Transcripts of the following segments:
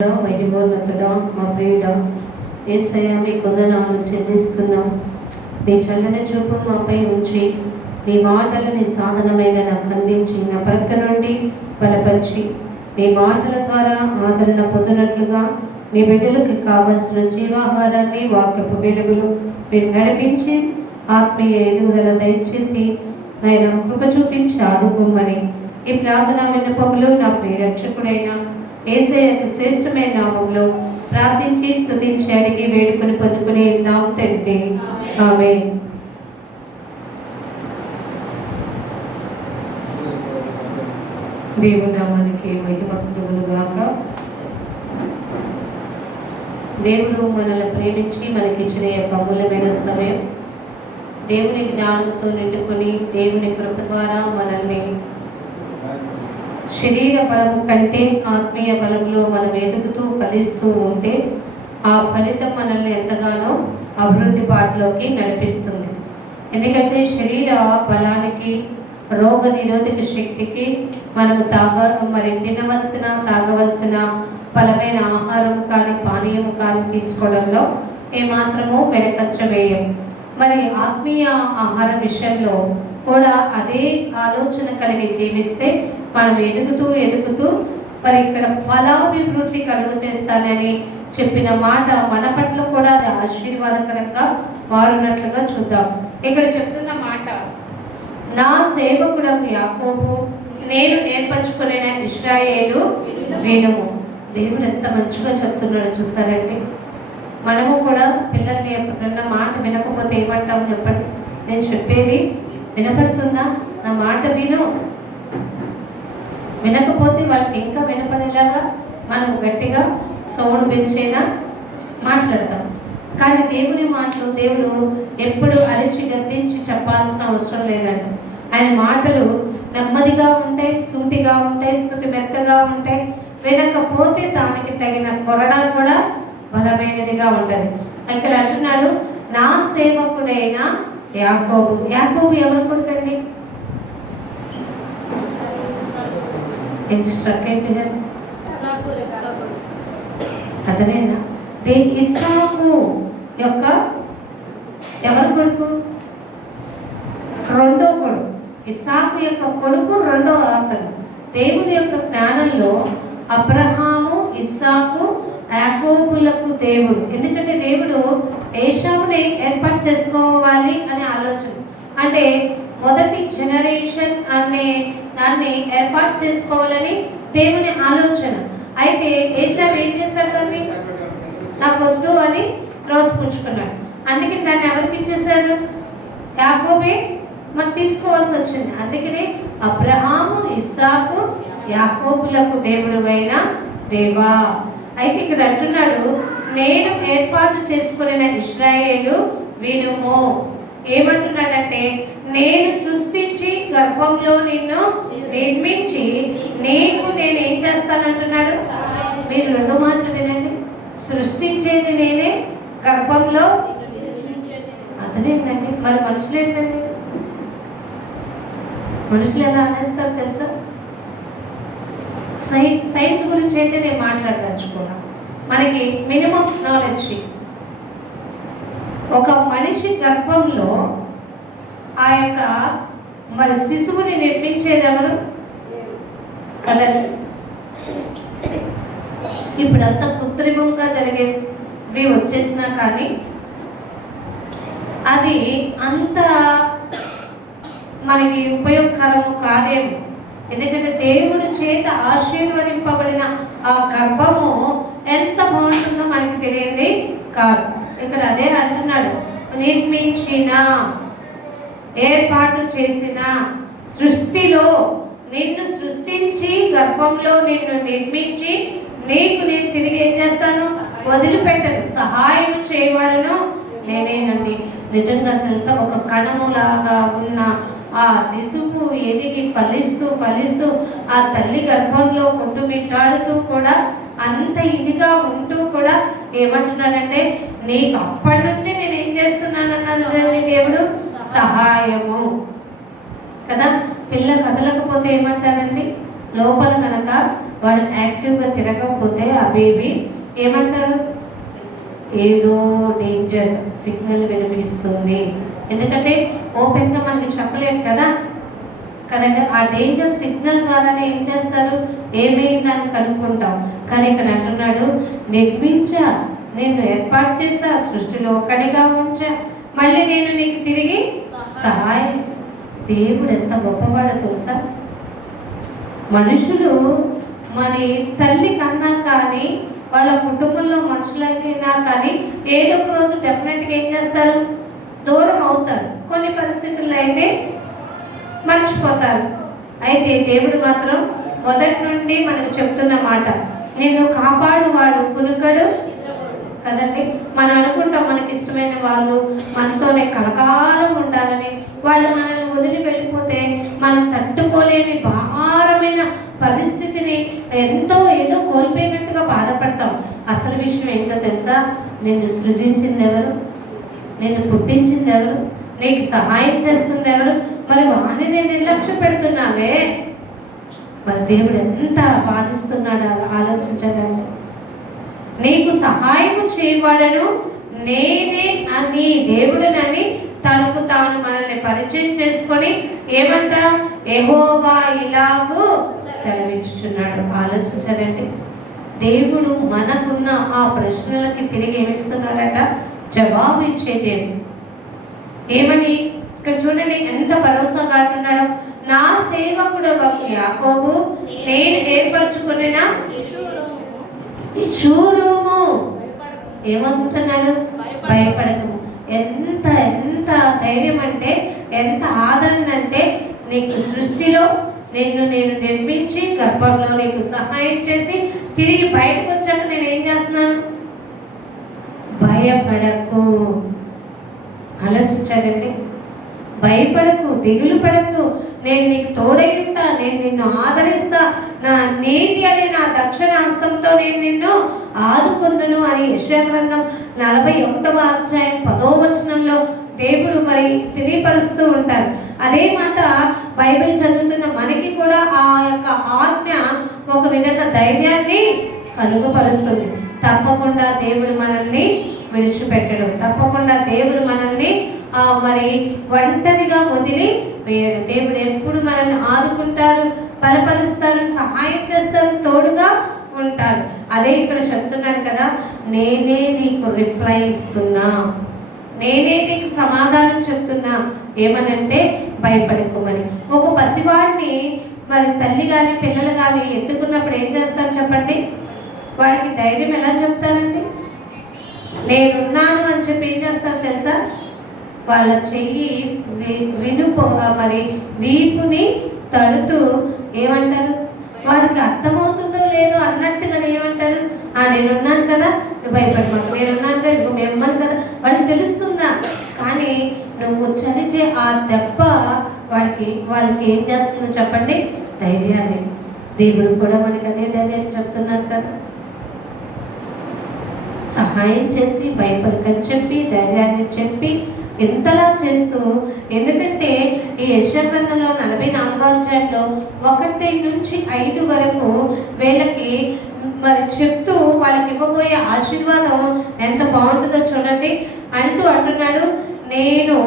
మహిమోన్నతుడా మా ప్రియుడా యేసయ్య మీ కొందనాలు చెల్లిస్తున్నాం. మీ చల్లని చూపు మాపై ఉంచి మీ మాటలు నీ సాధనమైన నాకు అందించి నా ప్రక్క నుండి బలపరిచి మీ మాటల ద్వారా ఆదరణ పొందినట్లుగా మీ బిడ్డలకు కావలసిన జీవాహారాన్ని వాక్యపు వెలుగులు మీరు నడిపించి ఆత్మీయ ఎదుగుదల దయచేసి నేను కృప చూపించి ఆదుకోమని ఈ ప్రార్థన విన్నపములు నా ప్రియ రక్షకుడైన యేసయ్యకు శ్రేష్టమైన నామంలో ప్రార్థించి స్తుతించి అడిగి వేడుకొని పొందుకునే నామం తండ్రి ఆమేన్. దేవుని నామానికి మహిమ కలుగును గాక. దేవుడు మనల్ని ప్రేమించి మనకి ఇచ్చిన యొక్క అమూల్యమైన సమయం దేవుని జ్ఞానంతో నిండుకొని దేవుని కృప ద్వారా మనల్ని శరీర బలము కంటే ఆత్మీయ బలంలో మనం ఎదుగుతూ ఫలిస్తూ ఉంటే ఆ ఫలితం మనల్ని ఎంతగానో అభివృద్ధి బాటలోకి నడిపిస్తుంది. ఎందుకంటే శరీర బలానికి రోగ నిరోధక శక్తికి మనము తినవలసిన తాగవలసిన బలమైన ఆహారం కానీ పానీయం కానీ తీసుకోవడంలో ఏమాత్రమూ వెనకంచ వేయం. మరి ఆత్మీయ ఆహార విషయంలో కూడా అదే ఆలోచన కలిగి జీవిస్తే మనం ఎదుగుతూ మరి ఇక్కడ ఫలాభివృద్ధి కలుగు చేస్తానని చెప్పిన మాట మన పట్ల కూడా అది ఆశీర్వాదకరంగా మారునట్లుగా చూద్దాం. ఇక్కడ చెప్తున్న మాట, నా సేవకుడకు యాకోబు నేను ఏర్పరచుకునే ఇశ్రాయేలు వినుము. దేవుడు ఎంత మంచిగా చెప్తున్నాడు చూసారండి. మనము కూడా పిల్లల్ని ఎప్పుడన్నా మాట వినకపోతే ఏమంటాం చెప్పండి? నేను చెప్పేది వినపడుతుందా? నా మాట విను. వినకపోతే వాళ్ళకి ఇంకా వినపడేలాగా మనం గట్టిగా సౌండ్ పెంచేనా మాట్లాడతాం. కానీ దేవుని మాటలు దేవుడు ఎప్పుడు అరిచి గద్దించి చెప్పాల్సిన అవసరం లేదండి. ఆయన మాటలు నెమ్మదిగా ఉంటాయి, సూటిగా ఉంటాయి, స్తుతి మెత్తగా ఉంటాయి. వినకపోతే దానికి తగిన కొరడా కూడా బలమైనదిగా ఉంటుంది. ఇక్కడ అంటున్నాడు, నా సేవకుడైన యాకోబు. యాకోబు ఎవరు కొడుకండి? అతనేనా? ఇస్సాకు యొక్క ఎవరు కొడుకు? రెండో కొడుకు. ఇస్సాకు యొక్క కొడుకు రెండో అతను. దేవుని యొక్క జ్ఞానంలో అబ్రహాము, ఇస్సాకు, యాకోబులకు దేవుడు. ఎందుకంటే దేవుడు ఏశావుని ఏర్పాటు చేసుకోవాలి అనే ఆలోచన. అంటే మొదటి జనరేషన్ అనే దాన్ని ఏర్పాటు చేసుకోవాలని దేవుని ఆలోచన. అయితే ఏశావు ఏం చేశాడు? దాన్ని నాకు వద్దు అని త్రోసిపుచ్చుకున్నాడు. అందుకే దాన్ని ఎవరికి ఇచ్చేశారు? యాకోబే మనం తీసుకోవాల్సి వచ్చింది. అందుకనే అబ్రహాము, ఇస్సాకు, యాకోబులకు దేవుడు అయిన దేవా. అయితే ఇక్కడ అంటున్నాడు, నేను ఏర్పాటు చేసుకున్న ఇశ్రాయేలు వినుము. ఏమంటున్నాడంటే, నేను సృష్టించి గర్భంలో నిన్ను నిర్మించి నీకు నేను ఏం చేస్తానంటున్నాడు. మీరు రెండు మాటలు వినండి. సృష్టించేది నేనే, గర్భంలో అతనేంటండి. మరి మనుషులు ఏంటండి? మనుషులు ఎలా అనేస్తారు తెలుసా? సైన్స్ గురించి అయితే నేను మాట్లాడదలుచుకున్నాను. మనకి మినిమం నాలెడ్జ్, ఒక మనిషి గర్భంలో ఆ యొక్క మరి శిశువుని నిర్మించేది ఎవరు కదా? ఇప్పుడు అంత కృత్రిమంగా జరిగేవి వచ్చేసినా కానీ అది అంత మనకి ఉపయోగకరము కాదేమో. ఎందుకంటే దేవుడి చేత ఆశీర్వదింపబడిన ఆ గర్భము ఎంత బాగుంటుందో మనకి తెలియదు కాదు. ఇక్కడ అదే అంటున్నాడు, నిర్మించిన, ఏర్పాటు చేసిన, సృష్టిలో నిన్ను సృష్టించి గర్భంలో నిన్ను నిర్మించి నీకు నేను తిరిగి ఏం చేస్తాను? వదిలిపెట్టను. సహాయం చేయవాడను నేనేనండి. నిజంగా తెలుసా, ఒక కణములాగా ఉన్న ఆ శిశువు ఎదిగి ఫలిస్తూ ఆ తల్లి గర్భంలో కొట్టుమిట్టాడుతూ కూడా అంత ఇదిగా ఉంటూ కూడా ఏమంటున్నాడంటే, నీకు అప్పటి నుంచి నేను ఏం చేస్తున్నానన్నది దేవుడు సహాయము కదా. పిల్ల కదలకపోతే ఏమంటారండి? లోపల కనుక వాడు యాక్టివ్గా తిరగకపోతే ఆ బేబీ ఏమంటారు, ఏదో డేంజర్ సిగ్నల్ వినిపిస్తుంది. ఎందుకంటే ఓపెన్గా మనకి చెప్పలేదు కదా కదండి. ఆ డేంజర్ సిగ్నల్ ద్వారానే ఏం చేస్తారు, ఏమైందని కనుక్కుంటాం. కానీ ఇక్కడ అంటున్నాడు, నిర్మించా, నేను ఏర్పాటు చేశా, సృష్టిలో ఒకటిగా ఉంచా, మళ్ళీ నేను నీకు తిరిగి సహాయం. దేవుడు ఎంత గొప్పవాడో తెలుసా. మనుషులు మరి తల్లి కన్నా కానీ వాళ్ళ కుటుంబంలో మనుషులైనా కానీ ఏదో ఒక రోజు డెఫినెట్గా ఏం చేస్తారు, దూరం అవుతారు. కొన్ని పరిస్థితుల్లో అయితే మర్చిపోతారు. అయితే దేవుడు మాత్రం మొదటి నుండి మనకు చెప్తున్న మాట, నేను కాపాడువాడు కునుకడు కదండి. మనం అనుకుంటాం మనకి ఇష్టమైన వాళ్ళు మనతోనే కలకాలం ఉండాలని. వాళ్ళు మనల్ని వదిలి వెళ్ళిపోతే మనం తట్టుకోలేని భారమైన పరిస్థితిని ఏదో కోల్పోయినట్టుగా బాధపడతాం. అసలు విషయం ఏంటో తెలుసా, నిన్ను సృజించింది ఎవరు, నిన్ను పుట్టించింది ఎవరు, నీకు సహాయం చేస్తుంది ఎవరు, మరి వాడిని నేను నిర్లక్ష్య పెడుతున్నావే. మరి దేవుడు ఎంత బాధిస్తున్నాడో ఆలోచించగలను. నీకు సహాయం చేయవాడను నేనే అని దేవుడునని తనకు తాను మనల్ని పరిచయం చేసుకొని ఏమంట, యెహోవా ఇలాగూ సెలవిస్తున్నాడు. ఆలోచించారండి. దేవుడు మనకున్న ఆ ప్రశ్నలకి తిరిగి ఏమిస్తున్నాడట, జవాబు ఇచ్చే దేవుడు. ఏమని ఇక్కడ చూడండి ఎంత భరోసాగా అంటున్నాడు, నా సేవకుడు యాకోబు నేను ఏర్పరచుకున్న షోరూము. ఏమంటున్నాడు, భయపడకు. ఎంత ఎంత ధైర్యం అంటే, ఎంత ఆదరణ అంటే, నీకు సృష్టిలో నేను నిర్మించి గర్భంలో నీకు సహాయం చేసి తిరిగి బయటకు వచ్చాక నేను ఏం చేస్తున్నాను, భయపడకు. ఆలోచించారండి. భయపడకు, దిగులు పడకు, నేను నీకు తోడై ఉంటా, నేను నిన్ను ఆదరిస్తా, నా నీతి అనే నా దక్షిణ హస్తంతో నేను నిన్ను ఆదుకుందును అని యెషయా గ్రంథం 41వ అధ్యాయం 10వ వచనంలో దేవుడు మరి తెలియపరుస్తూ ఉంటారు. అదే మాట బైబిల్ చదువుతున్న మనకి కూడా ఆ యొక్క ఆజ్ఞ ఒక విధంగా ధైర్యాన్ని కలుగపరుస్తుంది. తప్పకుండా దేవుడు మనల్ని విడిచిపెట్టడు. తప్పకుండా దేవుడు మనల్ని మరి ఒంటరిగా వదిలి వేయడు. దేవుడు ఎప్పుడు మనల్ని ఆదుకుంటారు, బలపరుస్తారు, సహాయం చేస్తారు, తోడుగా ఉంటారు. అదే ఇక్కడ చెప్తున్నాను కదా, నేనే నీకు రిప్లై ఇస్తున్నా, నేనే నీకు సమాధానం చెప్తున్నా. ఏమనంటే భయపడుకోమని. ఒక పసివాడిని మరి తల్లి కానీ పిల్లలు కానీ ఎత్తుకున్నప్పుడు ఏం చేస్తారు చెప్పండి, వాడికి ధైర్యం ఎలా చెప్తారండి? నేనున్నాను అని చెప్పి ఏం చేస్తారు తెలుసా, వాళ్ళ చెయ్యి మరి వీపుని తడుతూ ఏమంటారు, వాడికి అర్థమవుతుందో లేదో అన్నట్టుగా ఏమంటారు, నేనున్నాను కదా, నువ్వు భయపడమాకు, నేనున్నాను కదా, నువ్వు మేమ్మను కదా. వాడికి తెలుస్తుందా? కానీ నువ్వు చలిచే ఆ దెబ్బ వాళ్ళకి ఏం చేస్తుందో చెప్పండి, ధైర్యాన్ని. దేవుడు కూడా మనకి అదే ధైర్యాన్ని చెప్తున్నారు కదా, సహాయం చేసి భయపడకని చెప్పి ధైర్యాన్ని చెప్పి ఎంతలా చేస్తూ. ఎందుకంటే ఈ యెషయా గ్రంథంలో 44వ అధ్యాయంలో 1 నుంచి 5 వరకు వీళ్ళకి మరి చెప్తూ వాళ్ళకి ఇవ్వబోయే ఆశీర్వాదం ఎంత బాగుంటుందో చూడండి. అంటున్నాడు, నేను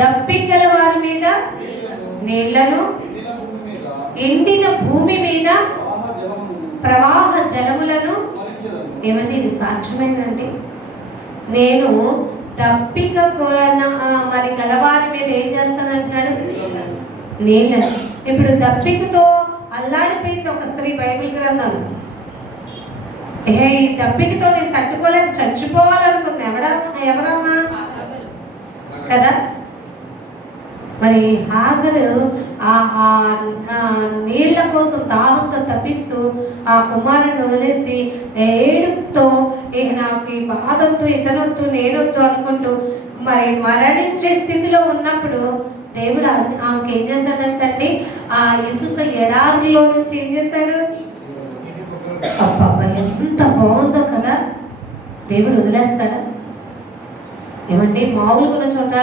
దప్పికల వారి మీద నీళ్లను, ఎండిన భూమి మీద ప్రవాహ జలములను. ఏమంటే ఇది సాధ్యమైందండి. నేను దప్పిక మరి గలవారి మీద ఏం చేస్తానంటున్నాడు, నీళ్ళను. ఇప్పుడు దప్పికతో అల్లాడిపోయింది ఒక స్త్రీ బైబిల్ గ్రంథం. ఈ దప్పికతో నేను తట్టుకోలేక చచ్చిపోవాలనుకుంది. ఎవరమ్మా కదా. మరి హాగరు ఆ నీళ్ల కోసం దాహంతో తప్పిస్తూ ఆ కుమారుని వదిలేసి ఏడుతో నాకు ఈ బాధొద్దు, ఇతనొద్దు, నేనొద్దు అనుకుంటూ మరి మరణించే స్థితిలో ఉన్నప్పుడు దేవుడు ఆమెకి ఏం చేశాడంటండి, ఆ ఇసుక ఎడారిలో నుంచి ఏం చేశాడు, ఎంత బాగుందో కదా. దేవుడు వదిలేస్తాడా? ఏమంటే మామూలుగా ఉన్న చోట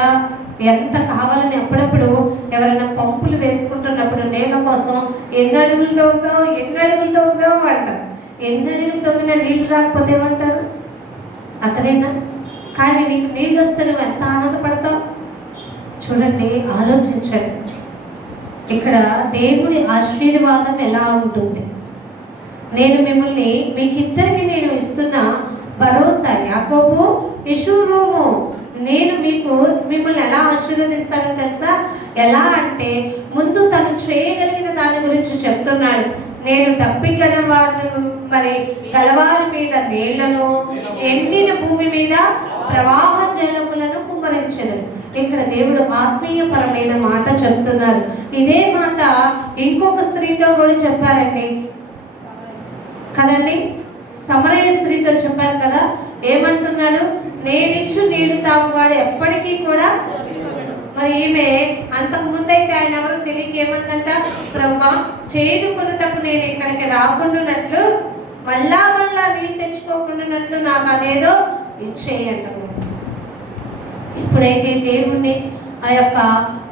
ఎంత కావాలని అప్పుడప్పుడు ఎవరైనా పంపులు వేసుకుంటున్నప్పుడు నీళ్ళ కోసం ఎన్ని అడుగులతో ఉండవు అంటారు. ఎన్ని అడుగులతో ఉన్నా నీళ్ళు రాకపోతే ఏమంటారు? అతనేనా? కానీ నీకు నీళ్ళు వస్తే నువ్వు ఎంత ఆనందపడతావు చూడండి, ఆలోచించండి. ఇక్కడ దేవుడి ఆశీర్వాదం ఎలా ఉంటుంది? నేను మిమ్మల్ని మీకిద్దరికి నేను ఇస్తున్న భరోసా, యాకోబు యెషూరూము, నేను మిమ్మల్ని ఎలా ఆశీర్వదిస్తానో తెలుసా? ఎలా అంటే ముందు తను చేయగలిగిన దాని గురించి చెప్తున్నాడు. నేను తప్పిగల గలవారి మీద నీళ్లను, ఎండిన భూమి మీద ప్రవాహ జలములను కుమ్మరించెను. ఇక్కడ దేవుడు ఆత్మీయపరమైన మాట చెప్తున్నారు. ఇదే మాట ఇంకొక స్త్రీతో కూడా చెప్పారండి కదండి, సమరయ స్త్రీతో చెప్పారు కదా. ఏమంటున్నాడు? నేనిచ్చు నీళ్లు తాగువాడు ఎప్పటికీ కూడా. మరి ఈమె అంతకు ముందైతే ఆయన ఎవరు తెలియక ఏమందంట, ప్రభా చేదుకున్నటప్పుడు నేను ఇక్కడికి రాకుండానట్లు మళ్ళా నీళ్ళు తెచ్చుకోకుండానట్లు నాకు అదేదో ఇచ్చేయంట. ఇప్పుడైతే దేవుణ్ణి ఆ యొక్క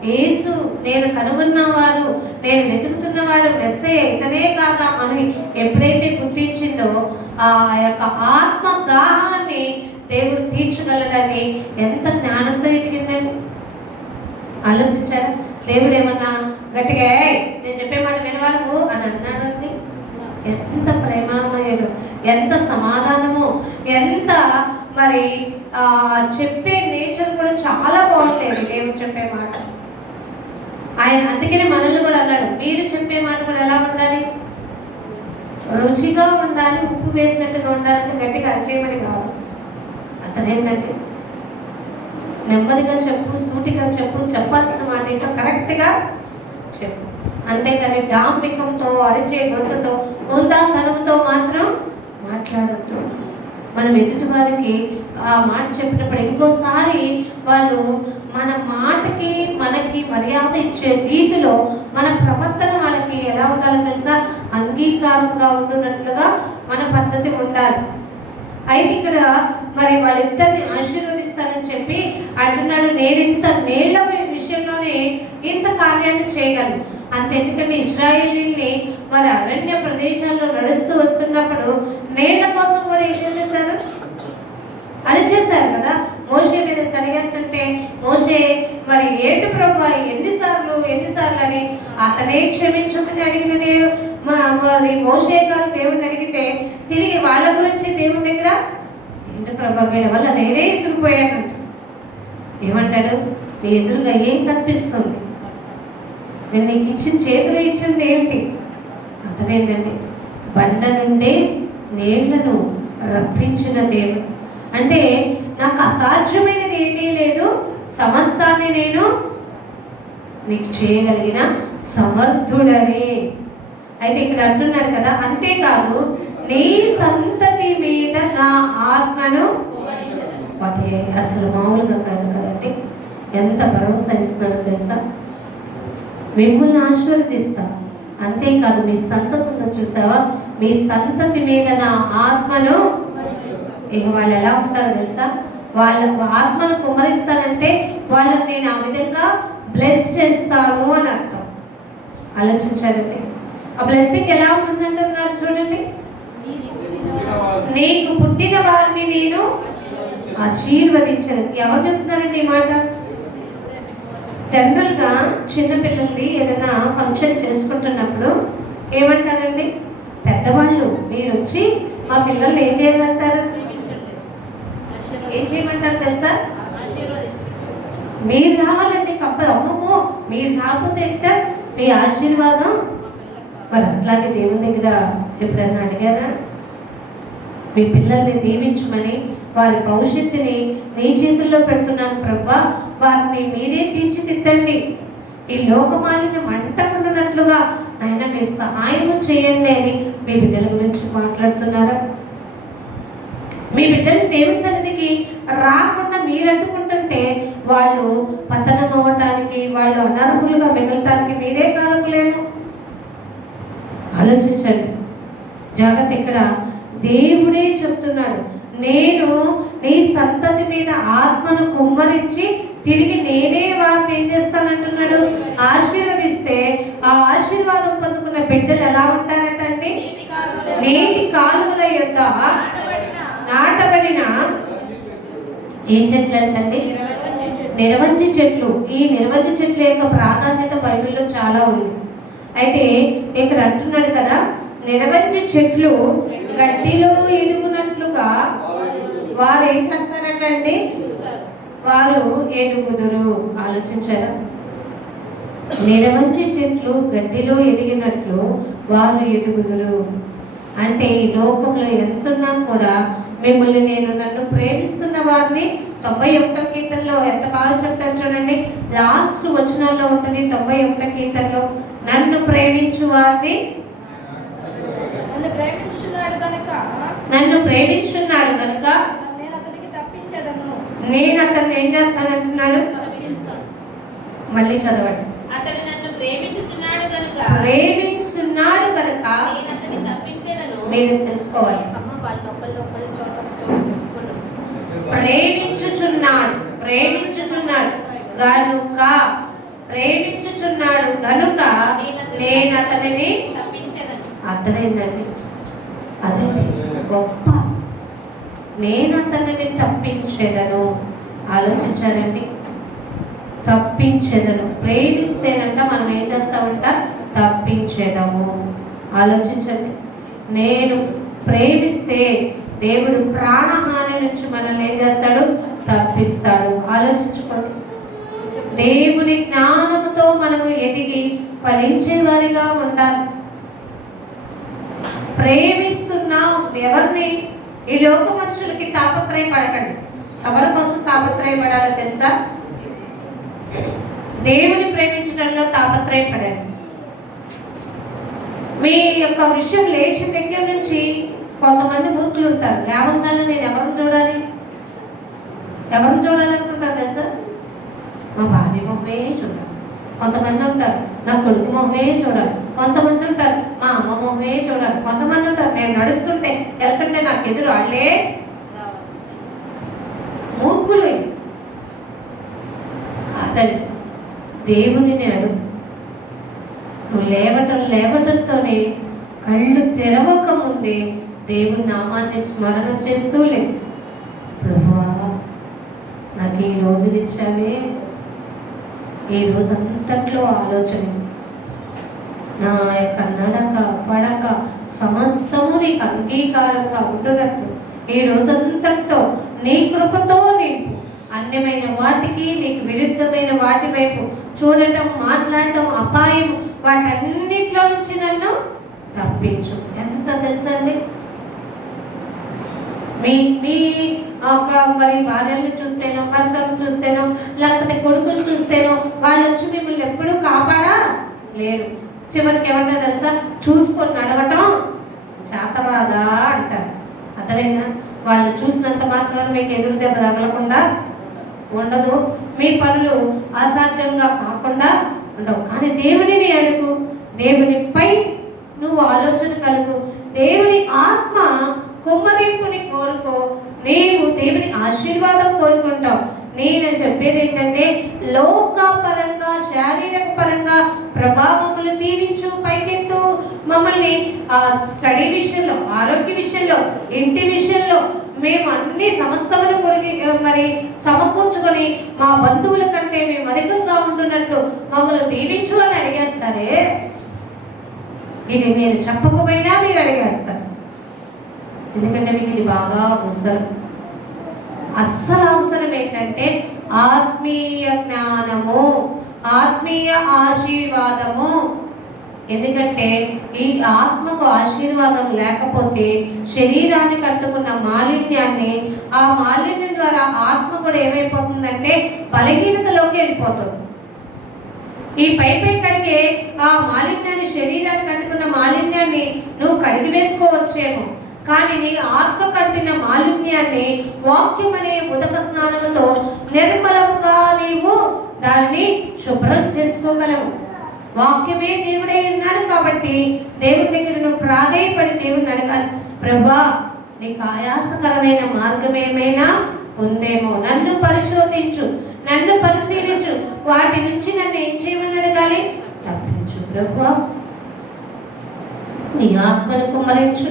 యేసు నేను కనుగొన్నవాడు, నేను వెతుకుతున్నవాడు మెస్సయ్య ఇతనే కాదా అని ఎప్పుడైతే గుర్తించిందో ఆ యొక్క ఆత్మ దాహాన్ని దేవుడు తీర్చగలడని ఎంత జ్ఞానంతో ఎదిగిందండి. ఆలోచించారా? దేవుడు ఏమన్నా గట్టిగా నేను చెప్పే మాట వినవాడు అని అన్నాడండి. ఎంత ప్రేమామయుడు, ఎంత సమాధానము, ఎంత మరి చెప్పే నేచర్ కూడా చాలా బాగుండేది దేవుడు చెప్పే మాట. ఆయన అందుకనే మనల్ని కూడా అన్నాడు, మీరు చెప్పే మాట కూడా ఎలా ఉండాలి? రుచిగా ఉండాలి, ఉప్పు వేసినట్టుగా ఉండాలంటే గట్టిగా అరిచేయమని కాదు. అతనేంటంటే నెమ్మదిగా చెప్పు, సూటిగా చెప్పు, చెప్పాల్సిన మాట ఏంటో కరెక్ట్గా చెప్పు. అంతేకాని డాంబికంతో, అరిచే గొంతుతో, తనువుతో మాత్రం మాట్లాడద్దు. మనం ఎదుటి వారికి ఆ మాట చెప్పినప్పుడు ఇంకోసారి వాళ్ళు మన మాటకి మనకి మర్యాద ఇచ్చే రీతిలో మన ప్రవర్తన వాళ్ళకి ఎలా ఉండాలో తెలుసా? అంగీకారంగా ఉంటున్నట్లుగా మన పద్ధతి ఉండాలి. అయితే ఇక్కడ మరి వాళ్ళిద్దరిని ఆశీర్వదిస్తానని చెప్పి అంటున్నాడు, నేను ఇంత నేల విషయంలోనే ఇంత కార్యాన్ని చేయగలను. అంతెందుకంటే ఇశ్రాయేలీల్ని మరి అరణ్య ప్రదేశాల్లో నడుస్తూ వస్తున్నప్పుడు నేల కోసం కూడా ఏం చేసేసారు? అరిచేశారు కదా. మోషే మీద సరిగేస్తుంటే మోషే మరి ఏంటి ప్రభు ఎన్నిసార్లు అని అతనే క్షమించమని అడిగిన మరి మోషే గారు దేవుడిని అడిగితే తిరిగి వాళ్ళ గురించి దేవుని దగ్గర ఏంటి ప్రభు వీళ్ళ వల్ల నేనే ఇసుకుపోయాను ఏమంటాడు? నీ ఎదురుగా ఏం కనిపిస్తుంది? నేను నీకు ఇచ్చిన చేతులు ఇచ్చింది ఏంటి? అర్థమైందండి. బండ నుండి నీళ్లను రప్పించిన దేవుడు అంటే నాకు అసాధ్యమైనది ఏదీ లేదు, సమస్తాన్ని నేను నీకు చేయగలిగిన సమర్థుడని. అయితే ఇక్కడ అంటున్నాడు కదా, అంతేకాదు నీ సంతతి మీద నా ఆత్మను వాటి అసలు మామూలుగా కాదు కదండి. ఎంత భరోసా ఇస్తున్నారో తెలుసా? మిమ్మల్ని ఆశీర్వదిస్తా, అంతేకాదు మీ సంతతి ఉందో చూసావా, మీ సంతతి మీద నా ఆత్మను. ఇక వాళ్ళు ఎలా ఉంటారో తెలుసా? వాళ్ళ ఆత్మను కుమ్మరిస్తానంటే వాళ్ళని నేను ఆ విధంగా బ్లెస్ చేస్తాను అని అర్థం. ఆలోచించారండి. ఆ బ్లెస్సింగ్ ఎలా ఉంటుందంటే అన్నారు చూడండి, నీకు పుట్టిన వారిని నేను ఆశీర్వదించను. ఎవరు చెప్తున్నారండి ఈ మాట? జనరల్గా చిన్నపిల్లల్ని ఏదైనా ఫంక్షన్ చేసుకుంటున్నప్పుడు ఏమంటారండి పెద్దవాళ్ళు? మీరు వచ్చి మా పిల్లల్ని ఏం చేయాలంటారు? ఏం చేయమంటారు తెలుసా? మీరు రావాలండి కంపల్. అమ్మమ్మో మీరు రాకపోతే ఎట్లా మీ ఆశీర్వాదం? మరి అట్లాగే దేవుని దగ్గర ఎప్పుడైనా అడిగారా? మీ పిల్లల్ని దీవించమని, వారి భవిష్యత్తుని మీ చేతుల్లో పెడుతున్నాను ప్రభా, వారిని మీరే తీర్చిదిద్దండి, ఈ లోకమాలిని మంటకుండానట్లుగా ఆయన మీరు సహాయం చేయండి అని మీ బిడ్డల గురించి మాట్లాడుతున్నారా? మీ బిడ్డలు దేవుని సన్నిధికి రాకుండా మీరు అడ్డుకుంటుంటే వాళ్ళు పతనం అవ్వటానికి, వాళ్ళు అనర్హులుగా మిగలటానికి మీరే కారకులేను. ఆలోచించండి, జాగ్రత్త. ఇక్కడ దేవుడే చెప్తున్నాడు, నేను నీ సంతతి మీద ఆత్మను కుమ్మరించి తిరిగి నేనే వారిని ఏం చేస్తానంటున్నాడు, ఆశీర్వదిస్తే ఆ ఆశీర్వాదం పొందుకున్న బిడ్డలు ఎలా ఉంటారంటండి, నీటి కాలువల యొక్క నాటబడిన ఏం చెట్లు అంటండి, నిరవంజి చెట్లు. ఈ నిరవంజి చెట్ల యొక్క ప్రాధాన్యత బైబిల్లో చాలా ఉంది. అయితే ఇక్కడ అంటున్నాడు కదా, నిరవంజి చెట్లు గడ్డిలో ఎదుగునట్లుగా వారు ఏం చేస్తారంటండి, వారు ఎదుగుదురు. ఆలోచించారా? నిరవంజి చెట్లు గడ్డిలో ఎదిగినట్లు వారు ఎదుగుదురు అంటే ఈ లోకంలో ఎంతున్నా కూడా మిమ్మల్ని నన్ను ప్రేమిస్తున్న వారిని 91వ కీర్తనలో ఎంత బాగా చెప్తారు చూడండి. లాస్ట్ వచనాల్లో ఉంటుంది 91వ కీర్తనలో, నన్ను ప్రేమించు వారిని నన్ను ప్రేమించున్నాడు కనుక నేను అతన్ని ఏం చేస్తానంటున్నాడు. మళ్ళీ చదవండి. అతడు నన్ను ప్రేమించుచున్నాడు కనుక మీరు తెలుసుకోవాలి. ప్రేమించుచున్నాడు గనుక నేను అతనిని అర్థమైందండి. అదండి గొప్ప, నేను అతనిని తప్పించేదను. ఆలోచించారండి, తప్పించేదను. ప్రేమిస్తేనంట మనం ఏం చేస్తామంట, తప్పించేదము. ఆలోచించండి, నేను ప్రేమిస్తే దేవుడు ప్రాణహాని నుంచి మనల్ని ఏం చేస్తాడు, తప్పిస్తాడు. ఆలోచించుకోండి. దేవుని జ్ఞానముతో మనము ఎదిగి ఫలించే వారిగా ఉండాలి. ప్రేమిస్తున్నాం ఎవరిని? ఈ లోక మనుషులకి తాపత్రయపడకండి. ఎవరి కోసం తాపత్రయపడాలో తెలుసా? దేవుని ప్రేమించడంలో తాపత్రయపడండి. మీ యొక్క విషయం లేచిన దగ్గర నుంచి కొంతమంది మూర్ఖులు ఉంటారు. లేవంగానే నేను ఎవరిని చూడాలనుకుంటారు తెలుసా? మా భార్య మొహమే చూడాలి. కొంతమంది ఉంటారు నా కొడుకు మొహమే చూడాలి. కొంతమంది ఉంటారు మా అమ్మ మొహమే చూడాలి. కొంతమంది ఉంటారు నేను నడుస్తుంటే వెళ్తుంటే నాకు ఎదురు వాళ్ళే. మూర్ఖులు కాదండి. దేవుని అడుగు. నువ్వు లేవటంతోనే కళ్ళు తెరవక ముందే దేవుని నామాన్ని స్మరణ చేస్తూ లేదు. ప్రభువా నాకు ఈ రోజులు ఇచ్చావే, ఈ రోజంతట్లో ఆలోచన, నా యొక్క నడక పడక సమస్తము నీకు అంగీకారంగా ఉంటున్నట్లు ఈ రోజంతటితో నీ కృపతో నింపు. అన్యమైన వాటికి నీకు విరుద్ధమైన వాటి వైపు చూడటం, మాట్లాడటం, అపాయం, వాటన్నిటిలో నుంచి నన్ను తప్పించు. ఎంత తెలుసండి, మీ మరి భార్యలను చూస్తేనో, భర్తలను చూస్తేనో, లేకపోతే కొడుకులు చూస్తేనో వాళ్ళు వచ్చి మిమ్మల్ని ఎప్పుడూ కాపాడా లేరు. చివరికి ఏమంటారు తెలుసా? చూసుకొని నడవటం చేతవాదా అంటారు. అర్థమైందా? వాళ్ళు చూసినంత మాత్రం మీకు ఎదురు దెబ్బ తగలకుండా ఉండదు. మీ పనులు అసాధ్యంగా కాకుండా ఉండవు. కానీ దేవునిని అడుగు, దేవునిపై నువ్వు ఆలోచన కలుగు, దేవుని ఆత్మ కుమ్మరింపుని కోరుకో, నీవు దేవుని ఆశీర్వాదం కోరుకుంటావు. నేను చెప్పేది ఏంటంటే లోకపరంగా, శారీరక పరంగా ప్రభావములు తీరించు, పైకెత్తు. మమ్మల్ని స్టడీ విషయంలో, ఆరోగ్య విషయంలో, ఇంటి విషయంలో మేము అన్ని సమస్తమును మరి సమకూర్చుకొని మా బంధువుల కంటే మేము అధికంగా ఉంటున్నట్టు మమ్మల్ని దీవించు అని అడిగేస్తారే. ఇది నేను చెప్పకపోయినా మీరు అడిగేస్తారు. ఎందుకంటే మీకు ఇది బాగా అవసరం. అస్సలు అవసరం ఏంటంటే ఆత్మీయ జ్ఞానము, ఆత్మీయ ఆశీర్వాదము. ఎందుకంటే ఈ ఆత్మకు ఆశీర్వాదం లేకపోతే శరీరాన్ని కట్టుకున్న మాలిన్యాన్ని, ఆ మాలిన్యం ద్వారా ఆత్మ కూడా ఏమైపోతుందంటే బలహీనతలోకి వెళ్ళిపోతుంది. ఈ పై కడిగే ఆ మాలిన్యాన్ని, శరీరాన్ని కట్టుకున్న మాలిన్యాన్ని నువ్వు కడిగి వేసుకోవచ్చేమో, కానీ నీ ఆత్మ కట్టిన మాలిన్యాన్ని వాక్యం అనే ఉదక స్నానంతో నిర్మలముగా నీవు దాన్ని శుభ్రం చేసుకోగలవు. వాక్యమే దేవుడై ఉన్నాడు కాబట్టి దేవుని దగ్గర నువ్వు ప్రాధేయపడి దేవుని అడగాలి. ప్రభువా నీకు ఆయాసకరమైన మార్గం ఏమైనా ఉందేమో నన్ను పరిశోధించు, నన్ను పరిశీలించు, వాటి నుంచి నన్ను ఏం చేయమని అడగాలి? తప్పించు ప్రభువా, నీ ఆత్మను కుమ్మరించు,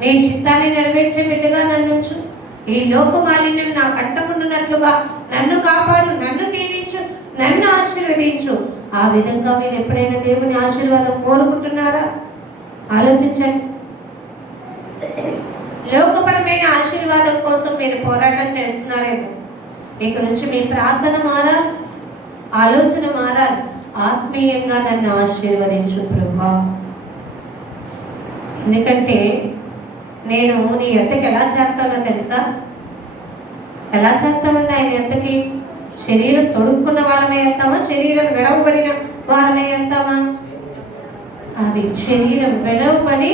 నీ చిత్తాన్ని నెరవేర్చే బిడ్డగా నన్ను ఉంచు, ఈ లోక మాలిన్యం నా కంటకుండునట్లుగా నన్ను కాపాడు, నన్ను దీవించు, నన్ను ఆశీర్వదించు. ఆ విధంగా మీరు ఎప్పుడైనా దేవుని ఆశీర్వాదం కోరుకుంటున్నారా? ఆలోచించండి. లోకపరమైన ఆశీర్వాదం కోసం మీరు పోరాటం చేస్తున్నారేమో. ఇక నుంచి మీ ప్రార్థన మారాలి, ఆలోచన మారాలి. ఆత్మీయంగా నన్ను ఆశీర్వదించు ప్రభువా, ఎందుకంటే నేను నీ ఎద్దకి ఎలా చేస్తానో తెలుసా? ఎలా చేస్తామండి ఆయన ఎద్దకి? శరీరం తొడుక్కున్న వాళ్ళమే వెళ్తామా, శరీరం విడవబడిన వాళ్ళమే వెళ్తామా? అది శరీరం విడవబడి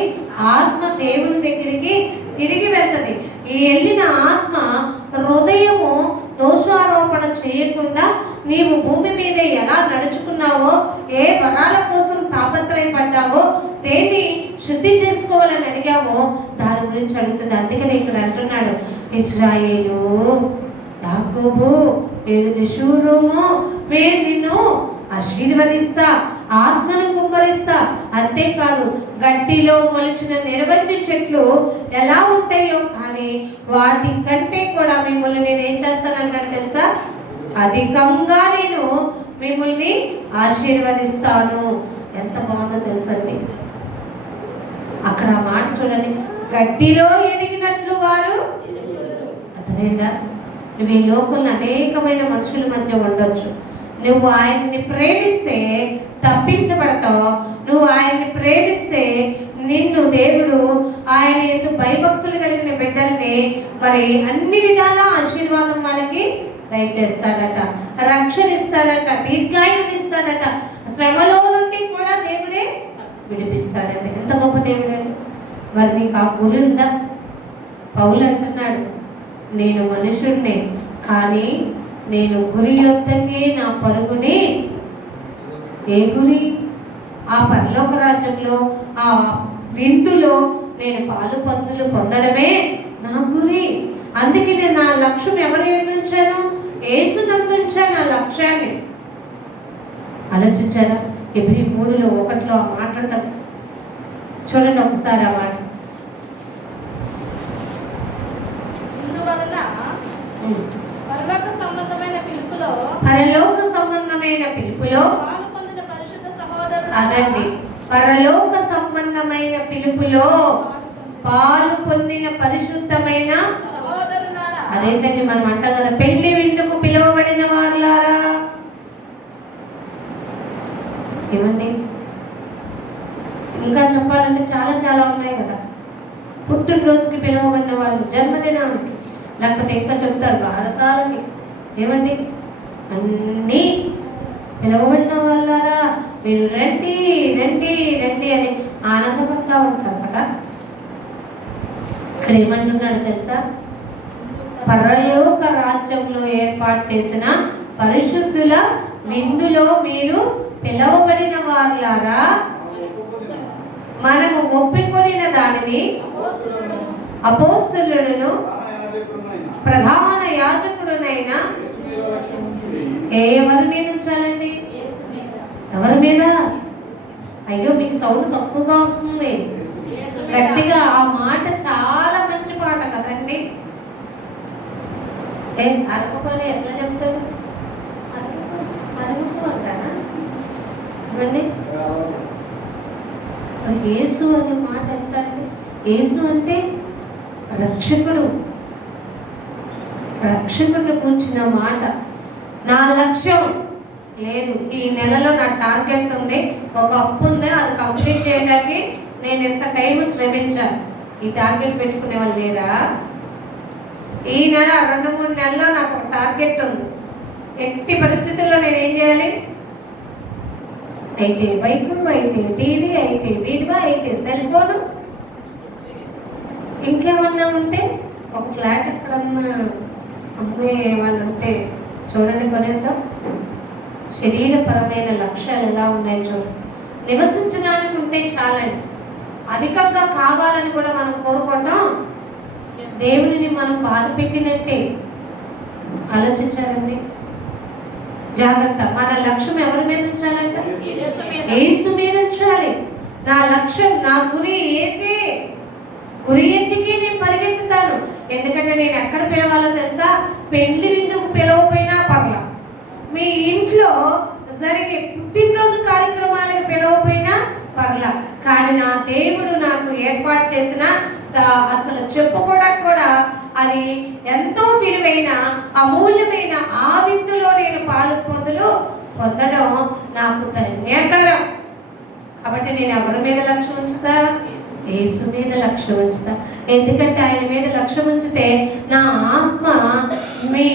ఆత్మ దేవుని దగ్గరికి తిరిగి వెళ్తుంది. ఈ వెళ్ళిన ఆత్మ హృదయము దోషారోపణ చేయకుండా నీవు భూమి మీద ఎలా నడుచుకున్నావో, ఏ వరాల కోసం తాపత్రయపడ్డావో, దేన్ని శుద్ధి చేసుకోవాలని అడిగావో దాని గురించి అడుగుతుంది. అందుకని ఇక్కడ అంటున్నాడు, ఇశ్రాయేలు, యాకోబు, నేను యెషూరూము, నేను నిన్ను ఆశీర్వదిస్తా, ఆత్మను కుమ్మరిస్తా. అంతేకాదు, గడ్డిలో మొలిచిన నిరవంజి చెట్లు ఎలా ఉంటాయో కానీ వాటి కంటే కూడా మిమ్మల్ని నేను ఏం చేస్తానంటాను తెలుసా? అధికంగా నేను మిమ్మల్ని ఆశీర్వదిస్తాను. ఎంత బాగుందో తెలుసండి. అక్కడ ఆ మాట చూడండి, గడ్డిలో ఎదిగినట్లు వారు. అర్థమైందా? నువ్వు ఈ లోకంలో అనేకమైన మనుషుల మధ్య ఉండొచ్చు. నువ్వు ఆయన్ని ప్రేమిస్తే తప్పించబడతావు. నువ్వు ఆయన్ని ప్రేమిస్తే నిన్ను దేవుడు ఆయన యొక్క భయభక్తులు కలిగిన బిడ్డల్ని మరి అన్ని విధాలా ఆశీర్వాదం వాళ్ళకి దయచేస్తాడట, రక్షణ ఇస్తాడట, దీర్ఘాయువు ఇస్తాడట, శ్రమలో నుండి కూడా దేవుడే విడిపిస్తాడట. ఎంత గొప్ప దేవుడండి. మరి నీకు ఆ గురి ఉందా? పౌలు అంటున్నాడు, నేను మనుషుడినే కానీ నేను గురి యొద్దకే నా పరుగుని. ఏ గురి? ఆ పరలోక రాజ్యంలో, ఆ విందులో నేను పాలు పందులు పొందడమే నా గురి. అందుకే నేను నా లక్ష్యం ఎవరు ఉంచాను? యేసునందుంచాను నా లక్ష్యాన్ని. ఆలోచించారా? ఎబ్రీ 3:1 ఆ మాట ఉంటుంది. చూడండి ఒకసారి ఆ మాట. పరలోక సంబంధమైన పిలుపులో అదండి, పరలోక సంబంధమైన పిలుపులో పాలు పొందిన పరిశుద్ధమైన అదేంటండి, మనం అంటాం కదా, పెళ్లి విందుకు పిలువబడిన వారులారా. ఏమండి, ఇంకా చెప్పాలంటే చాలా చాలా ఉన్నాయి కదా. పుట్టినరోజుకి పిలువబడిన వాళ్ళు, జన్మదినానికి, లేకపోతే ఇంకా చెప్తారు బారసాలకి. ఏమండి, అన్నీ పిలువబడిన వాళ్ళారా, మీరు రండి రండి రండి అని ఆనందపడతా ఉంటారు కదా. ఇక్కడ ఏమంటున్నాడు తెలుసా? పరలోక రాజ్యంలో ఏర్పాటు చేసిన పరిశుద్ధుల విందులో మీరు పిలువబడిన వారులారా, మనము ఒప్పుకొనిన దానిని అపోస్తలులను ప్రధాన యాజకుడునైన ఎవరి మీద ఉంచాలండి? ఎవరి మీద? అయ్యో, మీకు సౌండ్ తక్కువగా వస్తుంది. గట్టిగా ఆ మాట చాలా మంచి పాట కదండి. అరకపోతే ఎట్లా చెప్తారు? అరుగుతూ అంటారా? ఇవ్వండి. యేసు అనే మాట ఎంత అండి? యేసు అంటే రక్షకుడు. రక్షకుడిని కూర్చున్న మాట. నా లక్ష్యం లేదు, ఈ నెలలో నా టార్గెట్ ఉంది, ఒక అప్పు ఉంది, అది కంప్లీట్ చేయడానికి నేను ఎంత టైం శ్రమించాను. ఈ టార్గెట్ పెట్టుకునే వాళ్ళు లేరా? ఈ నెల 2-3 నెలల్లో నాకు ఒక టార్గెట్ ఉంది. ఎట్టి పరిస్థితుల్లో నేను ఏం చేయాలి? అయితే బైకు, అయితే టీవీ, అయితే వీడియో, అయితే సెల్ ఫోను, ఇంకేమన్నా ఉంటే ఒక ఫ్లాట్ ఎక్కడన్నా అమ్మే వాళ్ళు ఉంటే చూడండి, కొనేద్దాం. శరీరపరమైన లక్ష్యాలు ఎలా ఉన్నాయో చూడండి. నివసించడానికి ఉంటే చాలండి. అధికంగా కావాలని కూడా మనం కోరుకుంటాం. దేవుడిని మనం బాధ పెట్టినట్టే. ఆలోచించారండి. జాగ్రత్త. మన లక్ష్యం ఎవరి మీద ఉంచాలంట? యేసు మీద. యేసు మీద ఉంచాలి. నా లక్ష్యం, నా గురి యేసే. గురి ఎత్తికి నేను పరిగెత్తుతాను. ఎందుకంటే నేను ఎక్కడ పిలవాలో తెలుసా? పెళ్లి విందుకు పిలవపోయినా పర్లా, మీ ఇంట్లో జరిగే పుట్టినరోజు కార్యక్రమాలకు పిలవపోయినా పర్లా, కానీ నా దేవుడు నాకు ఏర్పాటు చేసిన అసలు చెప్పుకోవడానికి కూడా అది ఎంతో విలువైన అమూల్యమైన ఆ విందులో నేను పాలు పొందడం నాకు ధన్యకరం. కాబట్టి నేను ఎవరి మీద లక్ష్యం ఉంచుతా? యేసు మీద లక్ష్యం ఉంచుతా. ఎందుకంటే ఆయన మీద లక్ష్యం ఉంచితే నా ఆత్మ, మీ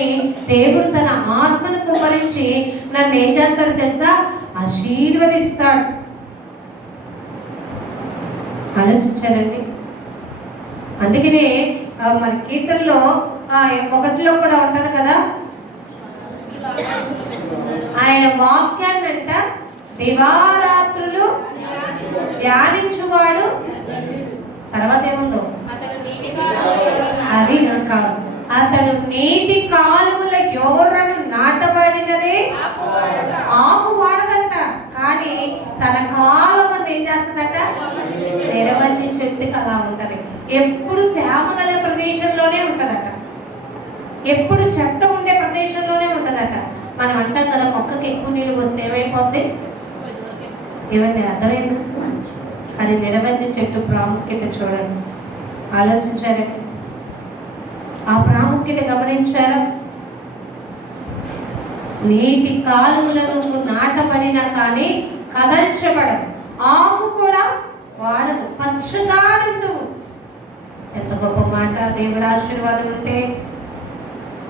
దేవుడు తన ఆత్మను కుమ్మరించి నన్ను ఏం చేస్తాడు తెలుసా? ఆశీర్వదిస్తాడు. ఆలోచించారండి. అందుకనే మరి కీర్తనలో 1లో కూడా ఉంటది కదా, ఆయన వాక్యాన్ని అంట దివారాత్రులు ధ్యానించువాడు. తర్వాత ఏముందో? అది కాదు, అతడు నీటి కాలువల ఎవరను నాటబడినదే ఆకు వాడదంట, కానీ తన కాలం ఏం చేస్తుందట? నిరవంచి చెట్టుకి అలా ఉంటది. ఎప్పుడు తేమ గల ప్రదేశంలోనే ఉంటదట, ఎప్పుడు చెత్త ఉండే ప్రదేశంలోనే ఉంటదట. మనం అంటాం కదా, మొక్కకి ఎక్కువ నీళ్ళు పోస్తే ఏమైపోద్ది? ఏమంటే అర్థమైంది? అది నిరవంచి చెట్టు ప్రాముఖ్యత చూడండి. ఆలోచించారా? ఆ ప్రాముఖ్యత గమనించారా? నీటి కాలువలను నాటబడినా కానీ కదల్చబడదు, ఆకు కూడా వాడదు, పచ్చగా ఉండు. ఎంత గొప్ప మాట! దేవుడి ఆశీర్వాదం ఉంటే,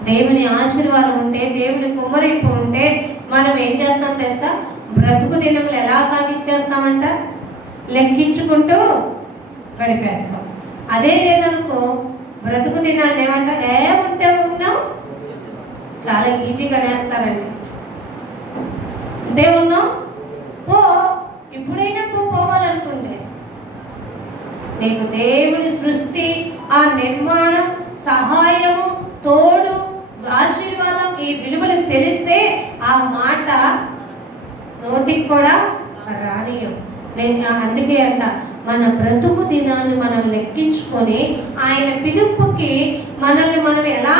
దేవుని ఆశీర్వాదం ఉంటే, దేవుని కుమ్మరింపు ఉంటే మనం ఏం చేస్తాం తెలుసా? బ్రతుకు దినములు ఎలా సాగించేస్తామంట? లెక్కించుకుంటూ గడిపేస్తాం. అదే లేదనుకో, బ్రతుకు దినాన్ని ఏమంట? ఉంటే ఉన్నాం, చాలా ఈజీగా వేస్తారండి. ఉంటే ఉన్నాం, పో, ఇప్పుడైనా పోవాలనుకుంటే. నీకు దేవుని సృష్టి, ఆ నిర్మాణం, సహాయము, తోడు, ఆశీర్వాదం, ఈ విలువలు తెలిస్తే ఆ మాట నోటికి కూడా రానియం. నేను అందుకే అంట, మన బ్రతుకు దినాన్ని మనం లెక్కించుకొని ఆయన పిలుపుకి మనల్ని మనం ఎలా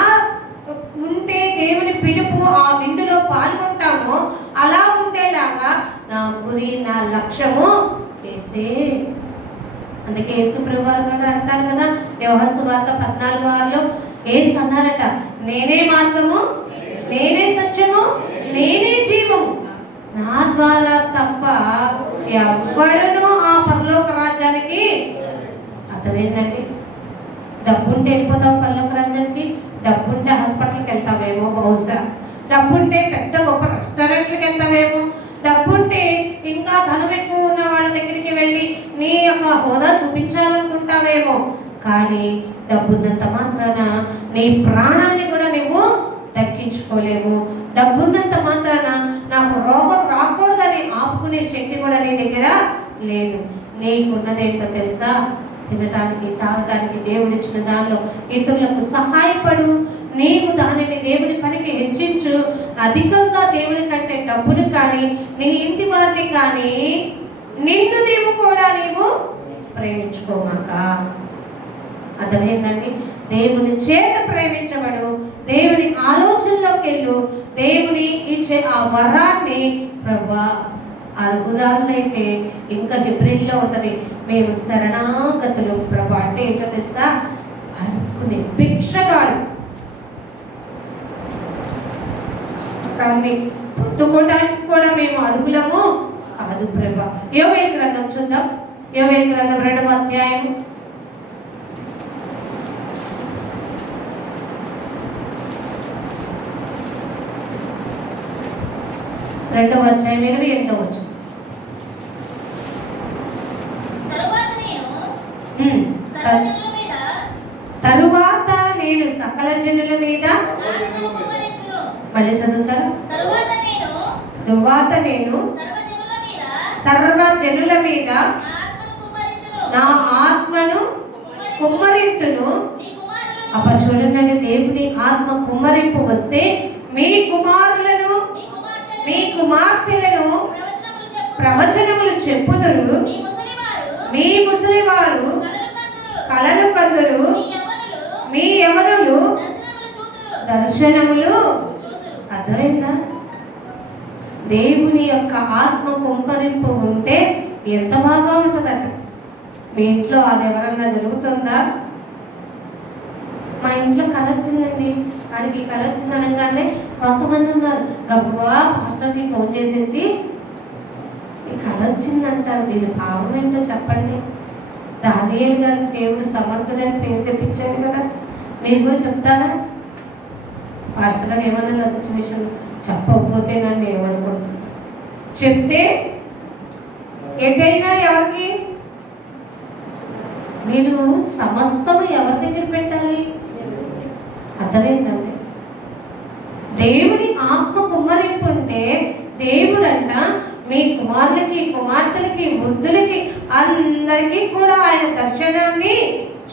ఉంటే దేవుని పిలుపు ఆ విందులో పాల్గొంటామో అలా ఉండేలాగా నా గురి, నా లక్ష్యము చేసే. అందుకే యేసు ప్రభువారు కూడా అంటారు కదా, యోహాను సువార్త 14:6లో యేసు అన్నారట, నేనే మార్గము, నేనే సత్యము, నేనే జీవము, నా ద్వారా తప్ప ఎవ్వడును ఆ పరలోక రాజ్యానికి. అర్థమైందండి? డబ్బుంటే వెళ్ళిపోతావు పరలోక రాజ్యానికి, డబ్బుంటే హాస్పిటల్కి వెళ్తావేమో బహుశా, డబ్బుంటే పెద్ద గొప్ప రెస్టారెంట్లకు వెళ్తావేమో, డబ్బుంటే ఇంకా ధనం ఎక్కువ ఉన్న వాళ్ళ దగ్గరికి వెళ్ళి నీ యొక్క హోదా చూపించాలనుకుంటావేమో, కానీ డబ్బున్నంత మాత్రాన నీ ప్రాణాన్ని కూడా నువ్వు దక్కించుకోలేవు. డబ్బున్నంత మాత్రాన నాకు రోగం రాకూడదని ఆపుకునే శక్తి కూడా నీ దగ్గర లేదు. నీకున్నదేంటో తెలుసా? తినటానికి, తాగటానికి దేవుడిచ్చిన దానిలో ఇతరులకు సహాయపడు. నీవు దానిని దేవుని పనికి హెచ్చించు. అధికంగా దేవుని కంటే డబ్బును కానీ, నీ ఇంటి వారిని కానీ, నిన్ను నీవు కూడా నీవు ప్రేమించుకోమాక. అర్థమైందండి? దేవుని చేత ప్రేమించబడు, దేవుని ఆలోచనలోకి వెళ్ళు, దేవుని ఇచ్చే ఆ వరాన్ని ప్రభా. అరుగురాళ్ళైతే ఇంకా హిబ్రీలో ఉంటది, మేము శరణాగతులు ప్రభా. అంటే ఏంటో తెలుసా? అరుకునే భిక్షగాడు. కానీ పొద్దుకోవడానికి కూడా మేము అరుగులము కాదు ప్రభా. యోవేలు గ్రంథం చూద్దాం. యోవేలు గ్రంథం 2వ అధ్యాయం 2వ అధ్యాయం 8వ వచనం. తరువాత నేను సకల జనుల మీద, మళ్ళీ చదువుతారా? తరువాత నేను సర్వ జనుల మీద నా ఆత్మను కుమ్మరింతును. అప్పుడు చూడండి, దేవుని ఆత్మ కుమ్మరింపు వస్తే మీ కుమారులను మీ కుమార్తెలను ప్రవచనములు చెప్పు. ప్రవచనములు చెప్పుదురు. మీ ముసలివారు కలలు కందురు. మీ యవనులు దర్శనములు అర్థమైందా? దేవుని యొక్క ఆత్మ కుంపరింపు ఉంటే ఎంత బాగా ఉంటుందట. మీ ఇంట్లో అది ఎవరన్నా జరుగుతుందా? మా ఇంట్లో కళ వచ్చిందండి, వాడికి కళ వచ్చింది అనగానే కొంతమంది ఉన్నారు గబ్బా మాస్టర్కి ఫోన్ చేసేసి ఈ కళ వచ్చిందంటారు. దీని భావం ఏంటో చెప్పండి. దానియేలు గారు దేవుడు సమర్థుడని పేరు తెప్పించాడు కదా, మీరు కూడా చెప్తారా? పాస్టర్ గారు ఏమన్నా సిచ్యువేషన్ చెప్పకపోతే నన్ను ఏమనుకుంటున్నాను, చెప్తే ఎటైనా ఎవరికి మీరు సమస్తం ఎవరి దగ్గర పెట్టాలి? అర్థమైందండి. దేవుని ఆత్మ కుమ్మరింపు ఉంటే దేవుడంట మీ కుమారులకి కుమార్తెలకి వృద్ధులకి అందరికీ కూడా ఆయన దర్శనాన్ని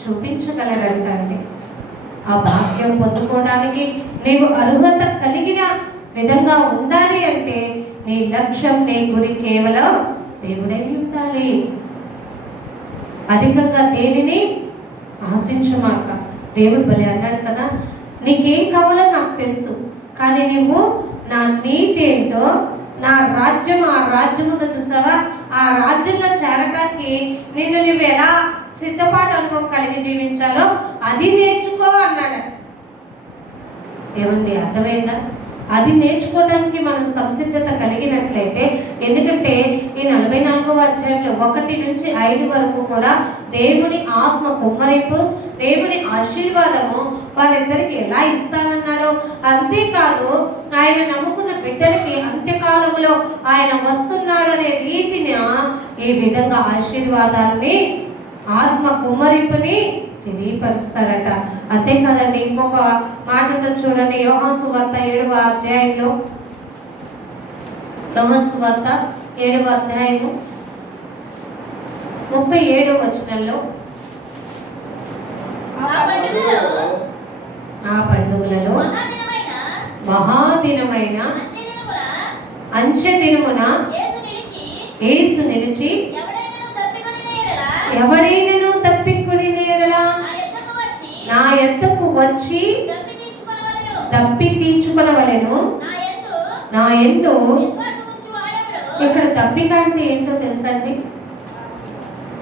చూపించగలడంట అండి. ఆ భాగ్యం పొందుకోవడానికి నీవు అర్హత కలిగిన విధంగా ఉండాలి అంటే నీ లక్ష్యం, నీ గురి కేవలం దేవుడై ఉండాలి. అధికంగా దేనిని ఆశించమాక. దేవుడు బలి అన్నాడు కదా, నీకేం కావాలో నాకు తెలుసు, కానీ నువ్వు నా నీతి ఏంటో, నా రాజ్యం, ఆ రాజ్యం ఉందో చూసావా, ఆ రాజ్యంలో చేరడానికి నిన్ను నువ్వు ఎలా సిద్ధపాటు అనుభవం కలిగి జీవించాలో అది నేర్చుకో అన్నాడు. ఏమండి, అర్థమైందా? అది నేర్చుకోవడానికి మనం సంసిద్ధత కలిగినట్లయితే, ఎందుకంటే ఈ 44వ అధ్యాయంలో 1 నుంచి 5 వరకు కూడా దేవుని ఆత్మ కుమ్మరింపు, దేవుని ఆశీర్వాదము వారిద్దరికి ఎలా ఇస్తానన్నాడో, అంతేకాదు ఆయన నమ్ముకున్న బిడ్డలకి అంత్యకాలంలో ఆయన వస్తున్నాడు అనే రీతిని ఈ విధంగా ఆశీర్వాదాన్ని, ఆత్మ కుమ్మరింపుని తెలియపరుస్తారట. అంతే కదండి. ఇంకొక మాట ఉంటుంది చూడండి, యోహాను సువార్త 7వ అధ్యాయంలో, యోహాను సువార్త 7వ అధ్యాయము 37వ వచనంలో, ఆ పండుగలలో మహాదినమైన అంచె దినమున యేసు నిలిచి ఎవడైనను తప్పికొనిన యెడల నా యొద్దకు వచ్చి తప్పి తీర్చుకొనవలెను. నా యందు ఇక్కడ తప్పిక అంటే ఏంటో తెలుసా అండి?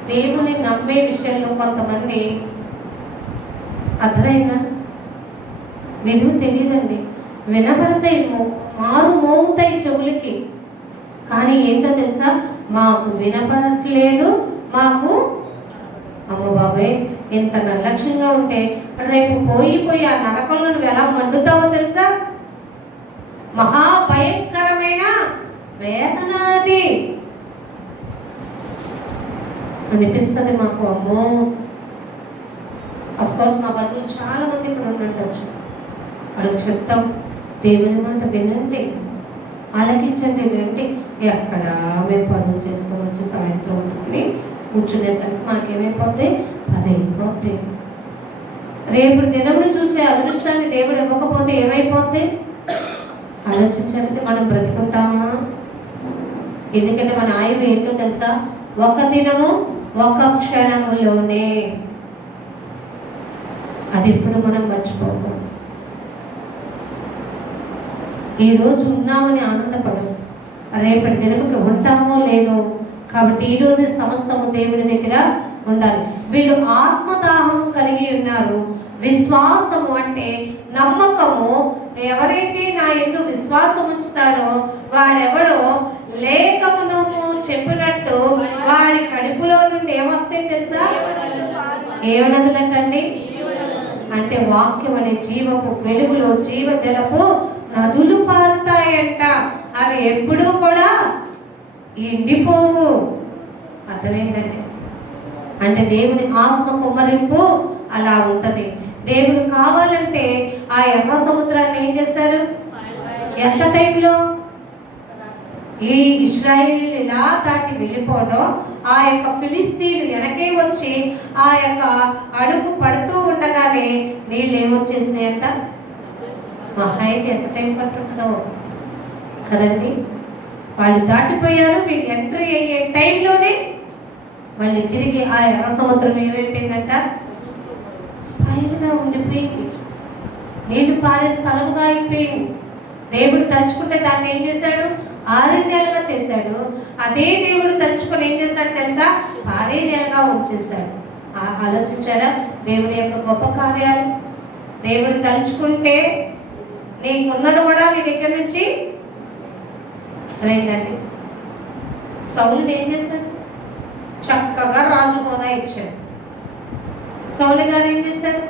దేవుని నమ్మే విషయంలో కొంతమంది అర్థమైనా విలువ తెలియదండి. వినబడతాయి, మారు మోగుతాయి చెవులకి, కానీ ఏంటో తెలుసా, మాకు వినపడట్లేదు, మాకు అమ్మ బాబాయ్ ఎంత నిర్లక్ష్యంగా ఉంటే రేపు పోయి ఆ నరకంలో నువ్వు ఎలా మండుతావో తెలుసా? మహాభయంకరమైన వేదన అది అనిపిస్తుంది మాకు. అమ్మో, అఫ్కోర్స్ మా బంధువులు చాలా మంది ఇక్కడ ఉండొచ్చు, వాళ్ళకి చెప్తాం దేవుని మాట వినండి, ఆలకించండి, రండి. ఎక్కడ మేము పనులు చేసుకొని వచ్చి సాయంత్రం వండుకొని కూర్చునేసరికి మనకేమైపోద్ది, అదైపోద్ది. రేపు దినమును చూసే అదృష్టాన్ని దేవుడు ఇవ్వకపోతే ఏమైపోద్ది? ఆలోచించాలంటే మనం బ్రతుకుంటామా? ఎందుకంటే మన ఆయువు ఏంటో తెలుసా? ఒక దినము ఒక క్షణములోనే. అది ఎప్పుడు మనం మర్చిపోతాం. ఈరోజు ఉన్నామని ఆనందపడు, రేపటి దినముకి ఉంటామో లేదో. కాబట్టి ఈరోజు సమస్తము దేవుని దగ్గర ఉండాలి. వీళ్ళు ఆత్మదాహము కలిగి ఉన్నారు. విశ్వాసము అంటే నమ్మకము. ఎవరైతే నా యందు విశ్వాసం ఉంచుతాడో వాడెవడో లేఖమును చెప్పినట్టు వాడి కడుపులో నుండి ఏమొస్తాయి తెలుసా? ఏమనదులంటండి? అంటే వాక్యం అనే జీవపు వెలుగులో జీవజలపు నదులు పారుతాయంట. అవి ఎప్పుడూ కూడా ఎండిపోవు. అర్థమైందండి? అంటే దేవుని ఆత్మ కుమ్మరింపు అలా ఉంటది. దేవుడు కావాలంటే ఆ ఎర్ర సముద్రాన్ని ఏం చేశారు? ఎంత టైంలో ఈ ఇశ్రాయేలీలు ఇలా దాటి వెళ్ళిపోవడం, ఆ యొక్క ఫిలిస్తీన్లు వెనకే వచ్చి ఆ యొక్క అడుగు పడుతూ ఉండగానే నీళ్ళు ఏమొచ్చేసినాయంట. మహా అయితే ఎంత టైం పట్టుంటుందో కదండి. వాళ్ళు దాటిపోయారు. వీళ్ళు ఎంట్రీ అయ్యే టైంలోనే మళ్ళీ తిరిగి ఆ ఎర్ర సముద్రం ఏమైపోయిందంట, పైగా ఉండిపోయింది. నీళ్లు పారే స్థలంగా అయిపోయింది. దేవుడు తలుచుకుంటే దాన్ని ఏం చేశాడు, 6 నెలలుగా చేశాడు. అదే దేవుడు తలుచుకొని ఏం చేశాడు తెలుసా, 6 నెలలుగా ఉంచేశాడు. ఆలోచించారా దేవుని యొక్క గొప్ప కార్యాలు? దేవుడు తలుచుకుంటే నీకున్నది కూడా నీ దగ్గర నుంచి అర్థమైందండి. సౌలుని ఏం చేశాడు, చక్కగా రాజు హోదా ఇచ్చాడు. సౌలు గారు ఏం చేశారు,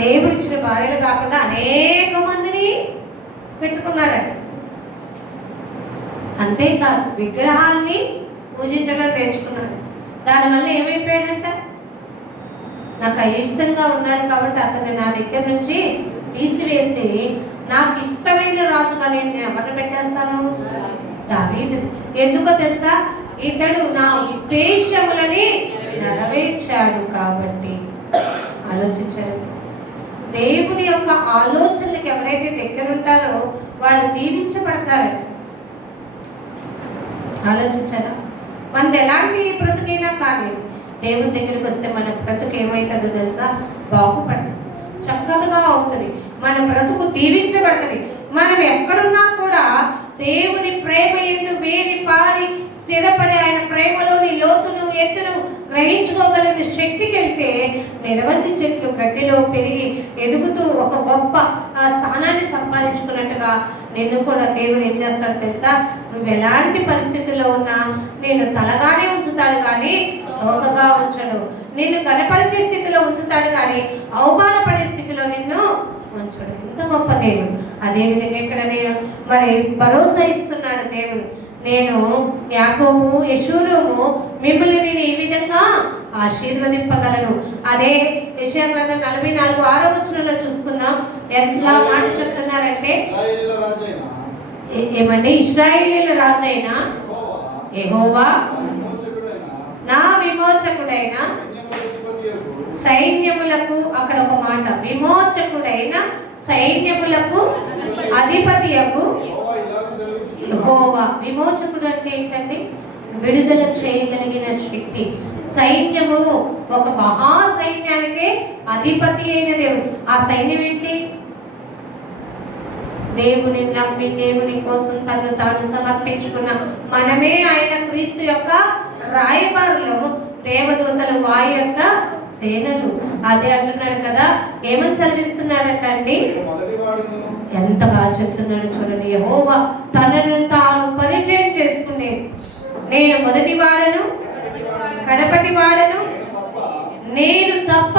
దేవుడు ఇచ్చిన భార్యలు కాకుండా అనేక మందిని పెట్టుకున్నాడు. అంతేకాదు విగ్రహాల్ని పూజించడం నేర్చుకున్నాడు. దానివల్ల ఏమైపోయాడంట, నాకు అయిష్టంగా ఉన్నాడు కాబట్టి అతన్ని నా దగ్గర నుంచి తీసివేసి నాకు ఇష్టమైన రాజుగా నేను ఎవరిని పెట్టేస్తాను, దావీదు. ఎందుకో తెలుసా, ఇతడు నా ఉద్దేశములని నెరవేర్చాడు కాబట్టి. ఆలోచించాడు. దేవుని యొక్క ఆలోచనలకు ఎవరైతే దగ్గర ఉంటారో వాళ్ళు దీవించబడతారండి. ఆలోచించారా? మనది ఎలాంటి బ్రతుకైనా కానీ దేవుని దగ్గరికి వస్తే మన బ్రతుకు ఏమవుతుందో తెలుసా, బాగుపడుతుంది, చక్కగా అవుతుంది, మన బ్రతుకు దీవించబడుతుంది. మనం ఎక్కడున్నా కూడా దేవుని ప్రేమ యందు వేరి పారి స్థిరపడి ఆయన ప్రేమలోని లోతును ఎత్తును గ్రహించుకోగలిగిన శక్తికి వెళ్తే నిరవంతి చెట్లు గడ్డిలో పెరిగి ఎదుగుతూ ఒక గొప్ప స్థానాన్ని సంపాదించుకున్నట్టుగా నిన్ను కూడా దేవుడు ఏం చేస్తాడు తెలుసా, నువ్వు ఎలాంటి పరిస్థితుల్లో ఉన్నా నేను తలగానే ఉంచుతాడు కానీ తోకగా ఉంచడు. నిన్ను కనపరిచే స్థితిలో ఉంచుతాడు కానీ అవమానపడే స్థితిలో నిన్ను ఉంచడు. ఎంత గొప్ప దేవుడు. అదేవిధంగా ఇక్కడ నేను మరి భరోసా ఇస్తున్నాడు దేవుడు, నేను యాకోబు యెషూరూము మిమ్మల్ని నేను ఈ విధంగా ఆశీర్వదింపగలను. అదే యెషయా గ్రంథం 44:6 చూసుకుందాం. ఎట్లా మాట చెప్తున్నారంటే, ఏమండి, ఇశ్రాయేలీయుల రాజైన యెహోవా నా విమోచకుడైన సైన్యములకు, అక్కడ ఒక మాట, విమోచకుడైన సైన్యములకు అధిపతియగు యెహోవా. విమోచకుడు అంటే ఏంటండి, విడుదల చేయగలిగిన శక్తి. సైన్యము, ఒక మహా సైన్యానికి అధిపతి అయిన దేవుడు. ఆ సైన్యం ఏంటి, దేవుని నమ్మి దేవుని కోసం తను తాను సమర్పించుకున్న మనమే ఆయన క్రీస్తు యొక్క రాయబారులము, దేవదూతలు వారి యొక్క సేనలు. అదే అంటున్నాడు కదా, ఏమని సెలవిస్తున్నాడట అండి, ఎంత బాగా చెప్తున్నాడు చూడండి. యెహోవా తనను తాను పరిచయం చేసుకునేది, నేను మొదటి వాడను కడపటి వాడను, నేను తప్ప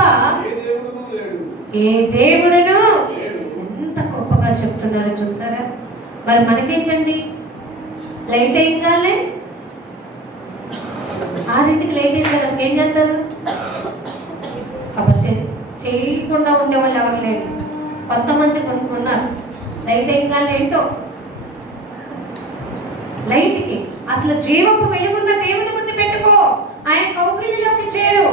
ఏ దేవుడును. ఎంత గొప్పగా చెప్తున్నారో చూసారా. మరి మనకేంటండి, లైట్ అయిందాలే 6ంటికి లైట్ వేసారు, ఏం చేస్తారు, కాబట్టి చేయకుండా ఉండేవాళ్ళు ఎవరు లేరు. కొంతమంది కొనుక్కున్నారు. లైట్ అయిందాలే ఏంటో, లైట్కి అసలు జీవపు వెలుగున్న దేవుని ముద్దు పెట్టుకో, ఆయన కౌగిలిలోకి చేరు.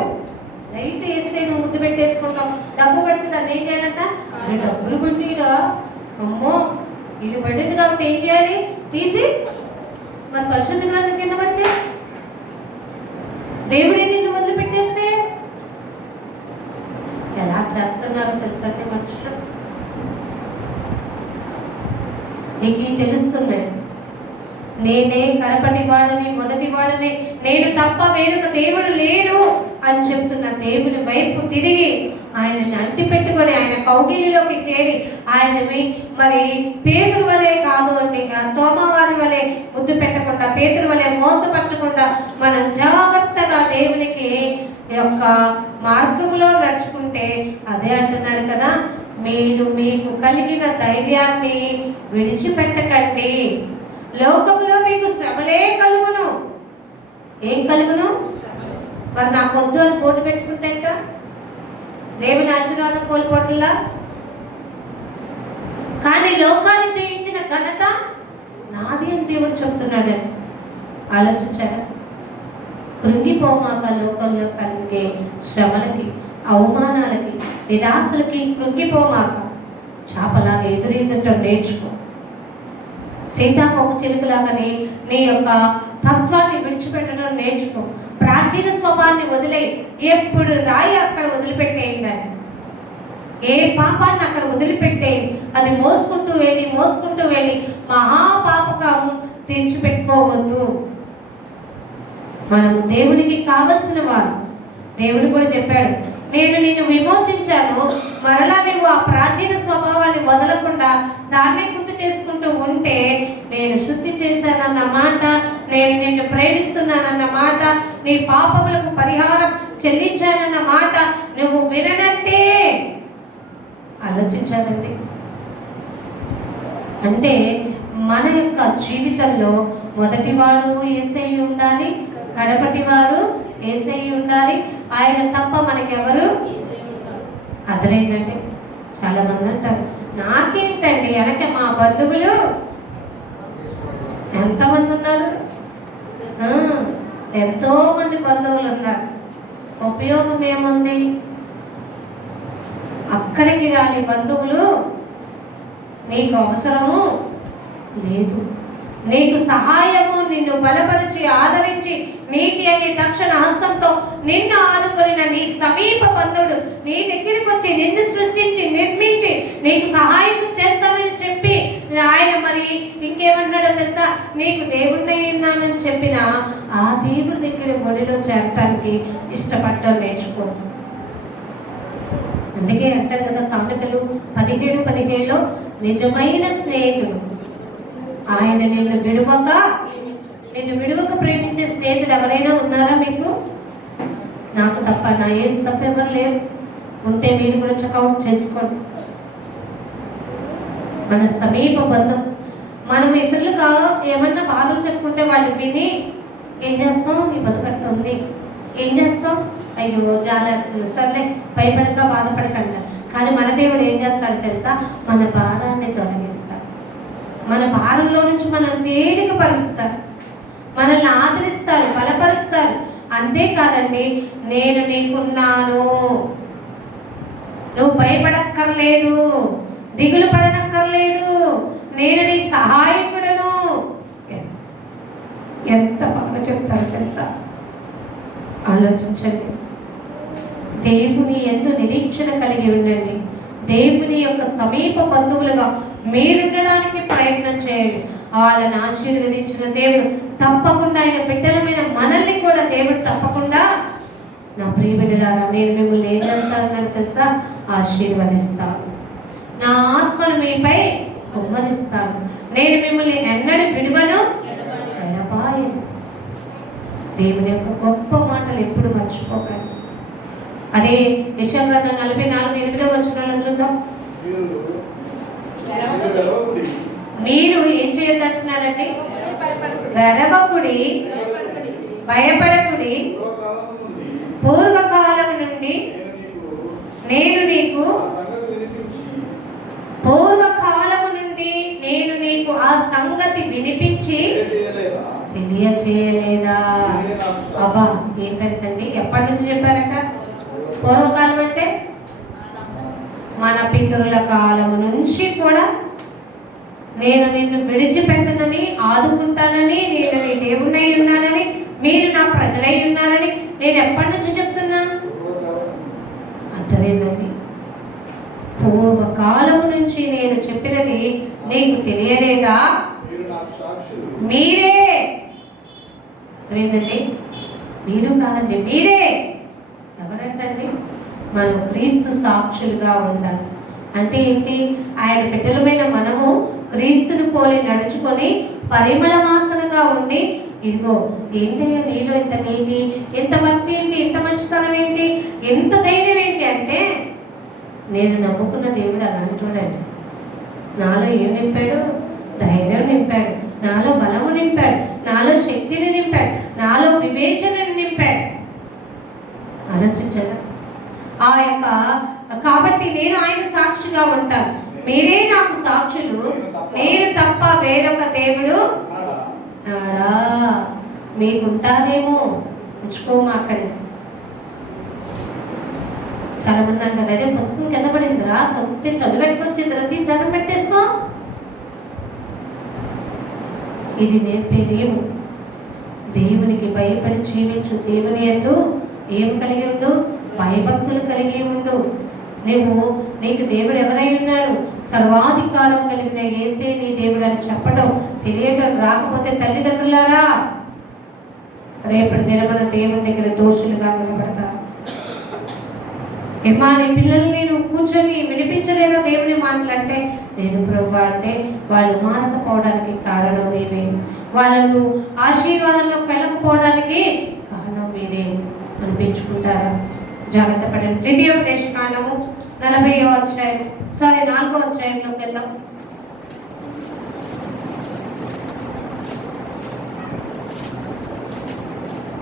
లైట్ వేస్తే నువ్వు ముద్దు పెట్టేసుకుంటావు, డబ్బు పడితే దాన్ని ఏం చేయాలంట, డబ్బులు పుట్టిరా, అమ్మో ఇది పడింది కాబట్టి ఏం చేయాలి, తీసి మరి పరిశుద్ధ గ్రంథం కింద పడితే దేవుడే నిన్ను వదిలిపెట్టేస్తే ఎలా చేస్తున్నారో తెలుసండి మనుషులు. నీకు తెలుస్తున్నాయి, నేనే కడపటి వాడని మొదటి వాడని, నేను తప్ప వేరొక దేవుడు లేరు అని చెప్తున్న దేవుని వైపు తిరిగి ఆయనని అంటి పెట్టుకొని ఆయన కౌగిలిలోకి చేరి ఆయనని మరి పేతురు వలె కాదు అండి, తోమవారి వలె ముద్దు పెట్టకుండా, పేతురు వలె మోసపరచకుండా మనం జాగ్రత్తగా దేవునికి యొక్క మార్గంలో నడుచుకుంటే, అదే అంటున్నాడు కదా, మీరు మీకు కలిగిన ధైర్యాన్ని విడిచిపెట్టకండి. లోకంలో మీకు శ్రమలే కలుగును. ఏం కలుగును, మరి నాకు వద్దు అని పోటీ పెట్టుకుంటే దేవుని ఆశీర్వాదం కోల్పోట్లా. కానీ లోకాన్ని జయించిన ఘనత నాది అని దేవుడు చెప్తున్నాడని ఆలోచించారా. కృంగిపోమాక లోకంలో కలిగే శ్రమలకి, అవమానాలకి, నిరాశలకి కృంగిపోమాక. చేపలాగా ఎదురెదటం నేర్చుకో. సీతాకోక చిలుకలాగానే నీ యొక్క తత్వాన్ని విడిచిపెట్టడం నేర్చుకో. ప్రాచీన స్వభావాన్ని వదిలే, ఎప్పుడు రాయి అక్కడ వదిలిపెట్టేయండి. ఏ పాపాన్ని అక్కడ వదిలిపెట్టేయండి. అది మోసుకుంటూ వెళ్ళి మహాపాపకము తెచ్చిపెట్టుకోవద్దు. మనము దేవునికి కావలసిన వారు. దేవుడు కూడా చెప్పాడు, నేను నిన్ను విమోచించాను, మరలా నువ్వు ఆ ప్రాచీన స్వభావాన్ని వదలకుండా దాన్ని గుర్తు చేసుకుంటూ ఉంటే నేను శుద్ధి చేశానన్న మాట, నేను నిన్ను ప్రేమిస్తున్నానన్న మాట, నీ పాపములకు పరిహారం చెల్లించానన్న మాట నువ్వు విననంటే ఆలోచించాలండి. అంటే మన యొక్క జీవితంలో మొదటివాడు యేసయ్య ఉండాలి, కడపటి వారు యేసయ్య ఉండాలి. ఆయన తప్ప మనకెవరు అర్థమైందండి. చాలా మంది అంటారు, నాకేంటండి వెనక మా బంధువులు ఎంతమంది ఉన్నారు, ఎంతో మంది బంధువులు ఉన్నారు, ఉపయోగం ఏముంది? అక్కడికి రాని బంధువులు నీకు అవసరము లేదు. నీకు సహాయము, నిన్ను బలపరిచి ఆదరించి నీతి అనే తక్షణ హస్తంతో నిన్ను ఆదుకొనిన నీ సమీప బంధువుడు నీ దగ్గరికి వచ్చి నిన్ను సృష్టించి నిర్మించి నీకు సహాయం చేస్తానని చెప్పి ఆయన మరి ఇంకేమన్నాడో తెలుసా, నీకు దేవుణ్ణి ఉన్నానని చెప్పిన ఆ దేవుడి దగ్గర ఒడిలో చేరటానికి ఇష్టపడటం నేర్చుకో. అందుకే అంటారు కదా సామెతలు 17:17లో, నిజమైన స్నేహితుడు ఆయన నిన్ను విడువక ప్రేమించే స్నేహితుడు ఎవరైనా ఉన్నారా మీకు? నాకు తప్ప, నా యేసు తప్ప ఎవరు లేరు. ఉంటే మీరు కూడా చెక్అవుట్ చేసుకోండి. మన సమీప బంధం. మనం ఇతరులుగా ఏమన్నా బాధలు చెప్పుకుంటే వాళ్ళు విని ఏం చేస్తాం, ఈ బతుకట్టుంది, ఏం చేస్తాం, అయ్యో జాలేస్తుంది, సర్లే భయపడక బాధపడకండి. కానీ మన దేవుడు ఏం చేస్తాడు తెలుసా, మన భారాన్ని తొలగిస్తాడు. మన భారంలో నుంచి మనల్ని తేలికపరుస్తారు, మనల్ని ఆదరిస్తారు, బలపరుస్తారు. అంతేకాదండి, నేను నీకున్నాను, నువ్వు భయపడక్కర్లేదు, దిగులు పడనక్కర్లేదు, నేను నీ సహాయకుడను. ఎంత బాగా చెప్తారు తెలుసా? ఆలోచించండి. దేవుని యందు నిరీక్షణ కలిగి ఉండండి. దేవుని యొక్క సమీప బంధువులుగా మీరుండడానికి ప్రయత్నం చేయండి. వాళ్ళని ఆశీర్వదించిన దేవుడు తప్పకుండా, ఆయన బిడ్డలమైన మనల్ని కూడా దేవుడు తప్పకుండా, నా ప్రియ బిడ్డలారా, నేను మిమ్మల్ని ఏం చేస్తానని తెలుసా, ఆశీర్వదిస్తాను, నా ఆత్మను మీపై కుమ్మరిస్తాను, నేను మిమ్మల్ని ఎన్నడూ విడువను ఎడబాయను. దేవుని యొక్క గొప్ప మాటలు ఎప్పుడు మర్చిపోకండి. అదే యెషయా గ్రంథం 44:8 చూద్దాం. మీరు ఏం చేయొద్దంటున్నారండి? వెరవకుడి, భయపడకుడి, పూర్వకాలం నుండి నేను నీకు ఆ సంగతి వినిపించి తెలియచేయలేదా? అబ్బా, ఏంటండి, ఎప్పటి నుంచి చెప్పారట? పూర్వకాలం అంటే మన పితరుల కాలం నుంచి కూడా నేను నిన్ను విడిచిపెట్టనని, ఆదుకుంటానని, నేను నీ దేవుణ్ణి ఉన్నానని, మీరు నా ప్రజలై ఉన్నారని నేను ఎప్పటి నుంచి చెప్తున్నా? అర్థమైందండి. పూర్వకాలం నుంచి నేను చెప్పినది నీకు తెలియలేదా? మీరే, అర్థమైందండి, మీరు కాదండి, మీరే. ఎవరంటండి? మనం క్రీస్తు సాక్షులుగా ఉండాలి. అంటే ఏంటి? ఆయన బిడ్డలమైన మనము క్రీస్తుని పోలి నడుచుకొని పరిమళ వాసనగా ఉండి, ఇదిగో ఏంటయ్యా నీలో ఇంత నీతి, ఎంత భక్తి ఏంటి, ఎంత మంచితనం ఏంటి, ఎంత ధైర్యం ఏంటి అంటే, నేను నమ్ముకున్న దేవుడు అలాంటి చూడండి. నాలో ఏం నింపాడు? ధైర్యం నింపాడు, నాలో బలము నింపాడు, నాలో శక్తిని నింపాడు, నాలో వివేచనని నింపాడు. ఆలోచించారా? ఆ యొక్క కాబట్టి నేను ఆయన సాక్షిగా ఉంటాను, మీరే నాకు సాక్షులు, నేను తప్ప వేరొక దేవుడు నాడా. మీకుంటారేమో, ఉంచుకోమాకండి. చాలా మంది అంటారు, అదే పుస్తకం కింద పడిందిరా, తొక్కితే చదివెట్టుకొచ్చిందిరా, దండం పెట్టేసుకో. ఇది నేర్పే నీవు దేవునికి భయపడి జీవించు. దేవుని యందు ఏం కలిగి ఉండు? భయభక్తులు కలిగి ఉండు. నీకు దేవుడు ఎవరై ఉన్నాడు? సర్వాధికారం కలిగిన యేసే నీ దేవుడు అని చెప్పడం తెలియటం రాకపోతే తల్లిదండ్రులారా, రేపటి దినమున దేవుని దగ్గర దోషులుగా నిలబడతారు. ఏమా నీ పిల్లల్ని నేను కూర్చొని వినిపించలేదా దేవుని మాటలంటే, లేదు ప్రభువా అంటే, వాళ్ళు మానకపోవడానికి కారణం నీవే, వాళ్ళను ఆశీర్వాదంలో వెళ్ళకపోవడానికి కారణం మీరే అనిపించుకుంటారా? జాగ్రత్త పడండి. ద్వితీయోపదేశకాండము 40వ అధ్యాయం 4వ అధ్యాయంలోకి వెళ్దాం.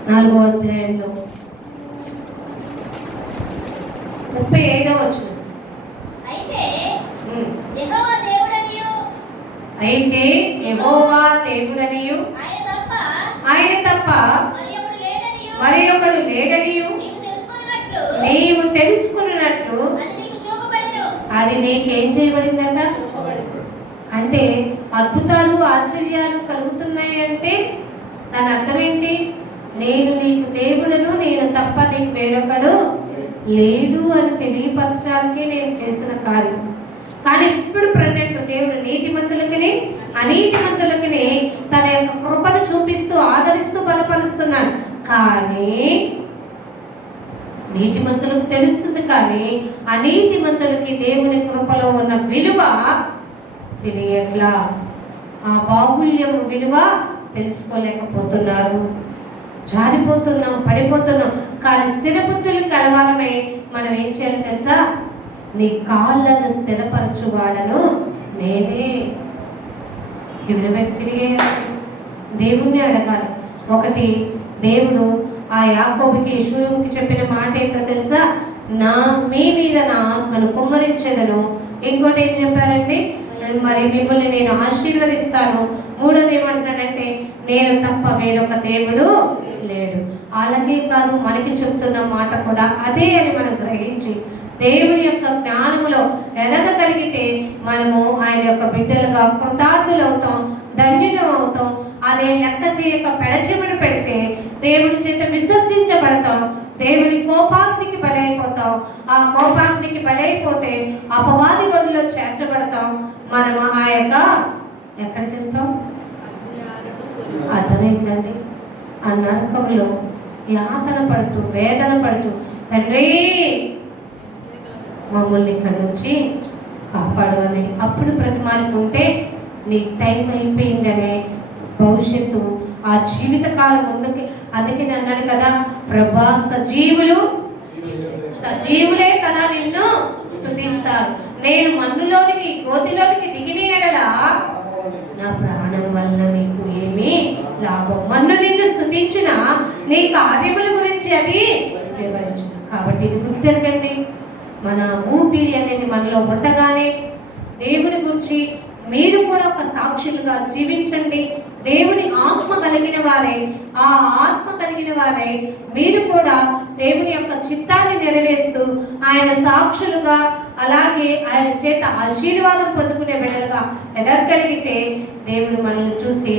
4వ అధ్యాయంలో 35వ వచనం. అయితే యెహోవా దేవుడనియు ఆయన తప్ప మరి ఒకడు లేడనియు నీవు తెలుసుకున్నట్లు అది నీకేం చేయబడిందట? అంటే అద్భుతాలు ఆశ్చర్యాలు కలుగుతున్నాయి అంటే దాని అర్థం ఏంటి? నేను నీకు దేవుడును, నేను తప్ప నీకు వేరొకడు లేడు అని తెలియపరచడానికి నేను చేసిన కార్యం. కానీ ఇప్పుడు ప్రజెంట్ దేవుడు నీతిమంతులకి అనీతిమంతులకి తన యొక్క కృపను చూపిస్తూ ఆదరిస్తూ బలపరుస్తున్నాడు. కానీ నీతిమంతులకు తెలుస్తుంది, కానీ అనీతిమంతులకి దేవుని కృపలో ఉన్న విలువ తెలియట్లా. ఆ బాహుల్యం విలువ తెలుసుకోలేకపోతున్నారు. జారిపోతున్నాం, పడిపోతున్నాం. కానీ స్థిర బుద్ధులు కలవాలమై మనం ఏం చేయాలి తెలుసా? నీ కాళ్ళను స్థిరపరచువాడను నేనే. ఎవరి వ్యక్తి దేవుణ్ణి అడగాలి. ఒకటి, దేవుడు ఆ యాకోబుకి యెషూరుకి చెప్పిన మాట ఏంటో తెలుసా? మీ మీద నా ఆత్మను కుమ్మరించేదను. ఇంకోటి ఏం చెప్పారండి? మరి మిమ్మల్ని నేను ఆశీర్వదిస్తాను. మూడోది ఏమంటాడంటే, నేను తప్ప వేరొక దేవుడు లేడు. అలాగే కాదు, మనకి చెప్తున్న మాట కూడా అదే అని మనం గ్రహించి దేవుని యొక్క జ్ఞానములో ఎదగగలిగితే మనము ఆయన యొక్క బిడ్డలుగా కృతార్థులు అవుతాం, ధన్యులం అవుతాం. అదే లెక్క చేయక పెడచెవిని పెడితే దేవుడి చేత విసర్జించబడతాం, దేవుడి కోపాగ్నికి బలైపోతాం. ఆ కోపాగ్నికి బలైపోతే అపవాది గొడవలో చేర్చబడతాం. మనం ఆ యొక్క ఎక్కడికి వెళ్తాం? అర్థమైందండి? ఆ నరకంలో యాతన పడుతూ వేదన పడుతూ, తండ్రి మమ్మల్ని ఇక్కడి నుంచి కాపాడు అని అప్పుడు ప్రతిమాలుకుంటే నీ టైం అయిపోయిందనే భవిష్యత్తు ఆ జీవితకాలం ముందుకి. అందుకే అన్నాడు కదా, ప్రభా సజీవులే కదా నిన్ను స్తుతిస్తారు. నేను మన్నులోనికి గోతిలోనికి దిగిన ఎడల నా ప్రాణం వల్ల నీకు ఏమీ లాభం. మన్ను నిన్ను స్తుతించిన నీ కార్యముల గురించి అది వివరించిన. కాబట్టి ఇది గుర్తెరగండి, మన ఊపిరి అనేది మనలో ఉండగానే దేవుని గురించి మీరు కూడా ఒక సాక్షులుగా జీవించండి. దేవుని ఆత్మ కలిగిన వారే, ఆ ఆత్మ కలిగిన వారే మీరు కూడా దేవుని యొక్క చిత్తాన్ని నెరవేరుస్తూ ఆయన సాక్షులుగా, అలాగే ఆయన చేత ఆశీర్వాదం పొందుకునే బిడ్డలుగా ఎదగలిగితే దేవుడు మనల్ని చూసి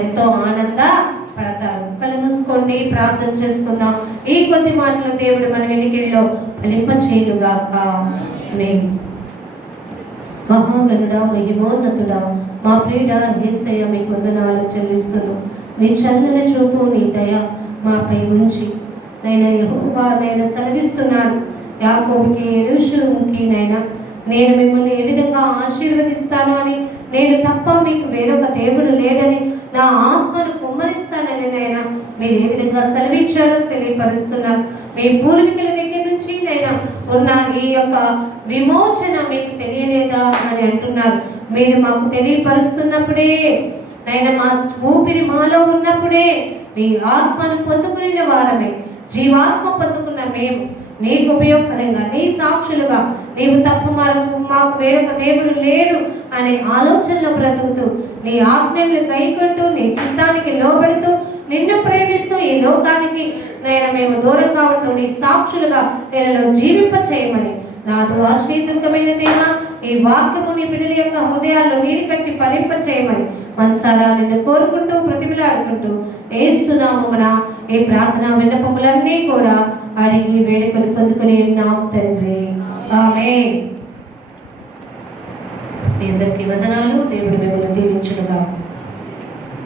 ఎంతో ఆనందపడతారు. కళ్ళు మూసుకోండి, ప్రార్థన చేసుకుందాం. ఈ కొద్ది మాటలు దేవుడు మన వెనుకల్లో ఫలింపచేయుగాక. ఆమేన్. మహాగణుడా, మహిమోన్నతుడా, మా ప్రియుడ యేసయ్య మీకు వందనాలు చెల్లిస్తున్నాను. నీ చల్లని చూపు, నీ దయ మాపై ఉంచి నైనా యెహోవా నైనా సెలవిస్తున్నాడు యాకోబుకి యెరూషలేముకి, నైనా నేను మిమ్మల్ని ఏ విధంగా ఆశీర్వదిస్తాను అని, నేను తప్ప మీకు వేరొక దేవుడు లేదని, నా ఆత్మను కుమ్మరిస్తానని నైనా మీరు ఏ విధంగా సెలవిచ్చారో తెలియపరుస్తున్నారు. మీ పూర్వీకుల దగ్గర నుంచి నైనా ఉన్న ఈ యొక్క విమోచన మీకు తెలియలేదా అని అంటున్నారు. మీరు మాకు తెలియపరుస్తున్నప్పుడే నైనా, మా ఊపిరి మాలో ఉన్నప్పుడే మీ ఆత్మను పొందుకునే వారమే, జీవాత్మ పొందుకున్న మేము నీకు ఉపయోగకరంగా, నీ సాక్షులుగా, నీవు తప్ప మాకు వేరొక దేవుడు లేరు అనే ఆలోచనలో బ్రతుకుతూ, నీ ఆజ్ఞలను కైకొంటూ, నీ చిత్తానికి లోబడుతూ, నిన్ను ప్రేమిస్తూ ఈ లోకానికి నేను మేము దూరంగా ఉంటూ నీ సాక్షులుగా నేను జీవింప చేయమని నాదు ఆశ్రీతుకమైన దేవ ఈ వాక్యము నీ బిడ్డల యొక్క హృదయాల్లో నీరు కట్టి ఫలింప చేయమని మనసారా నిన్ను కోరుకుంటూ ప్రతిమలాడుకుంటూ ఏస్తున్నామున ఈ ప్రార్థన విన్నపములన్నీ కూడా అడిగి వేడుకలు పొందుకుని ఉన్నాం తండ్రి ఆమేన్. మీ అందరికీ వందనాలు. దేవుడు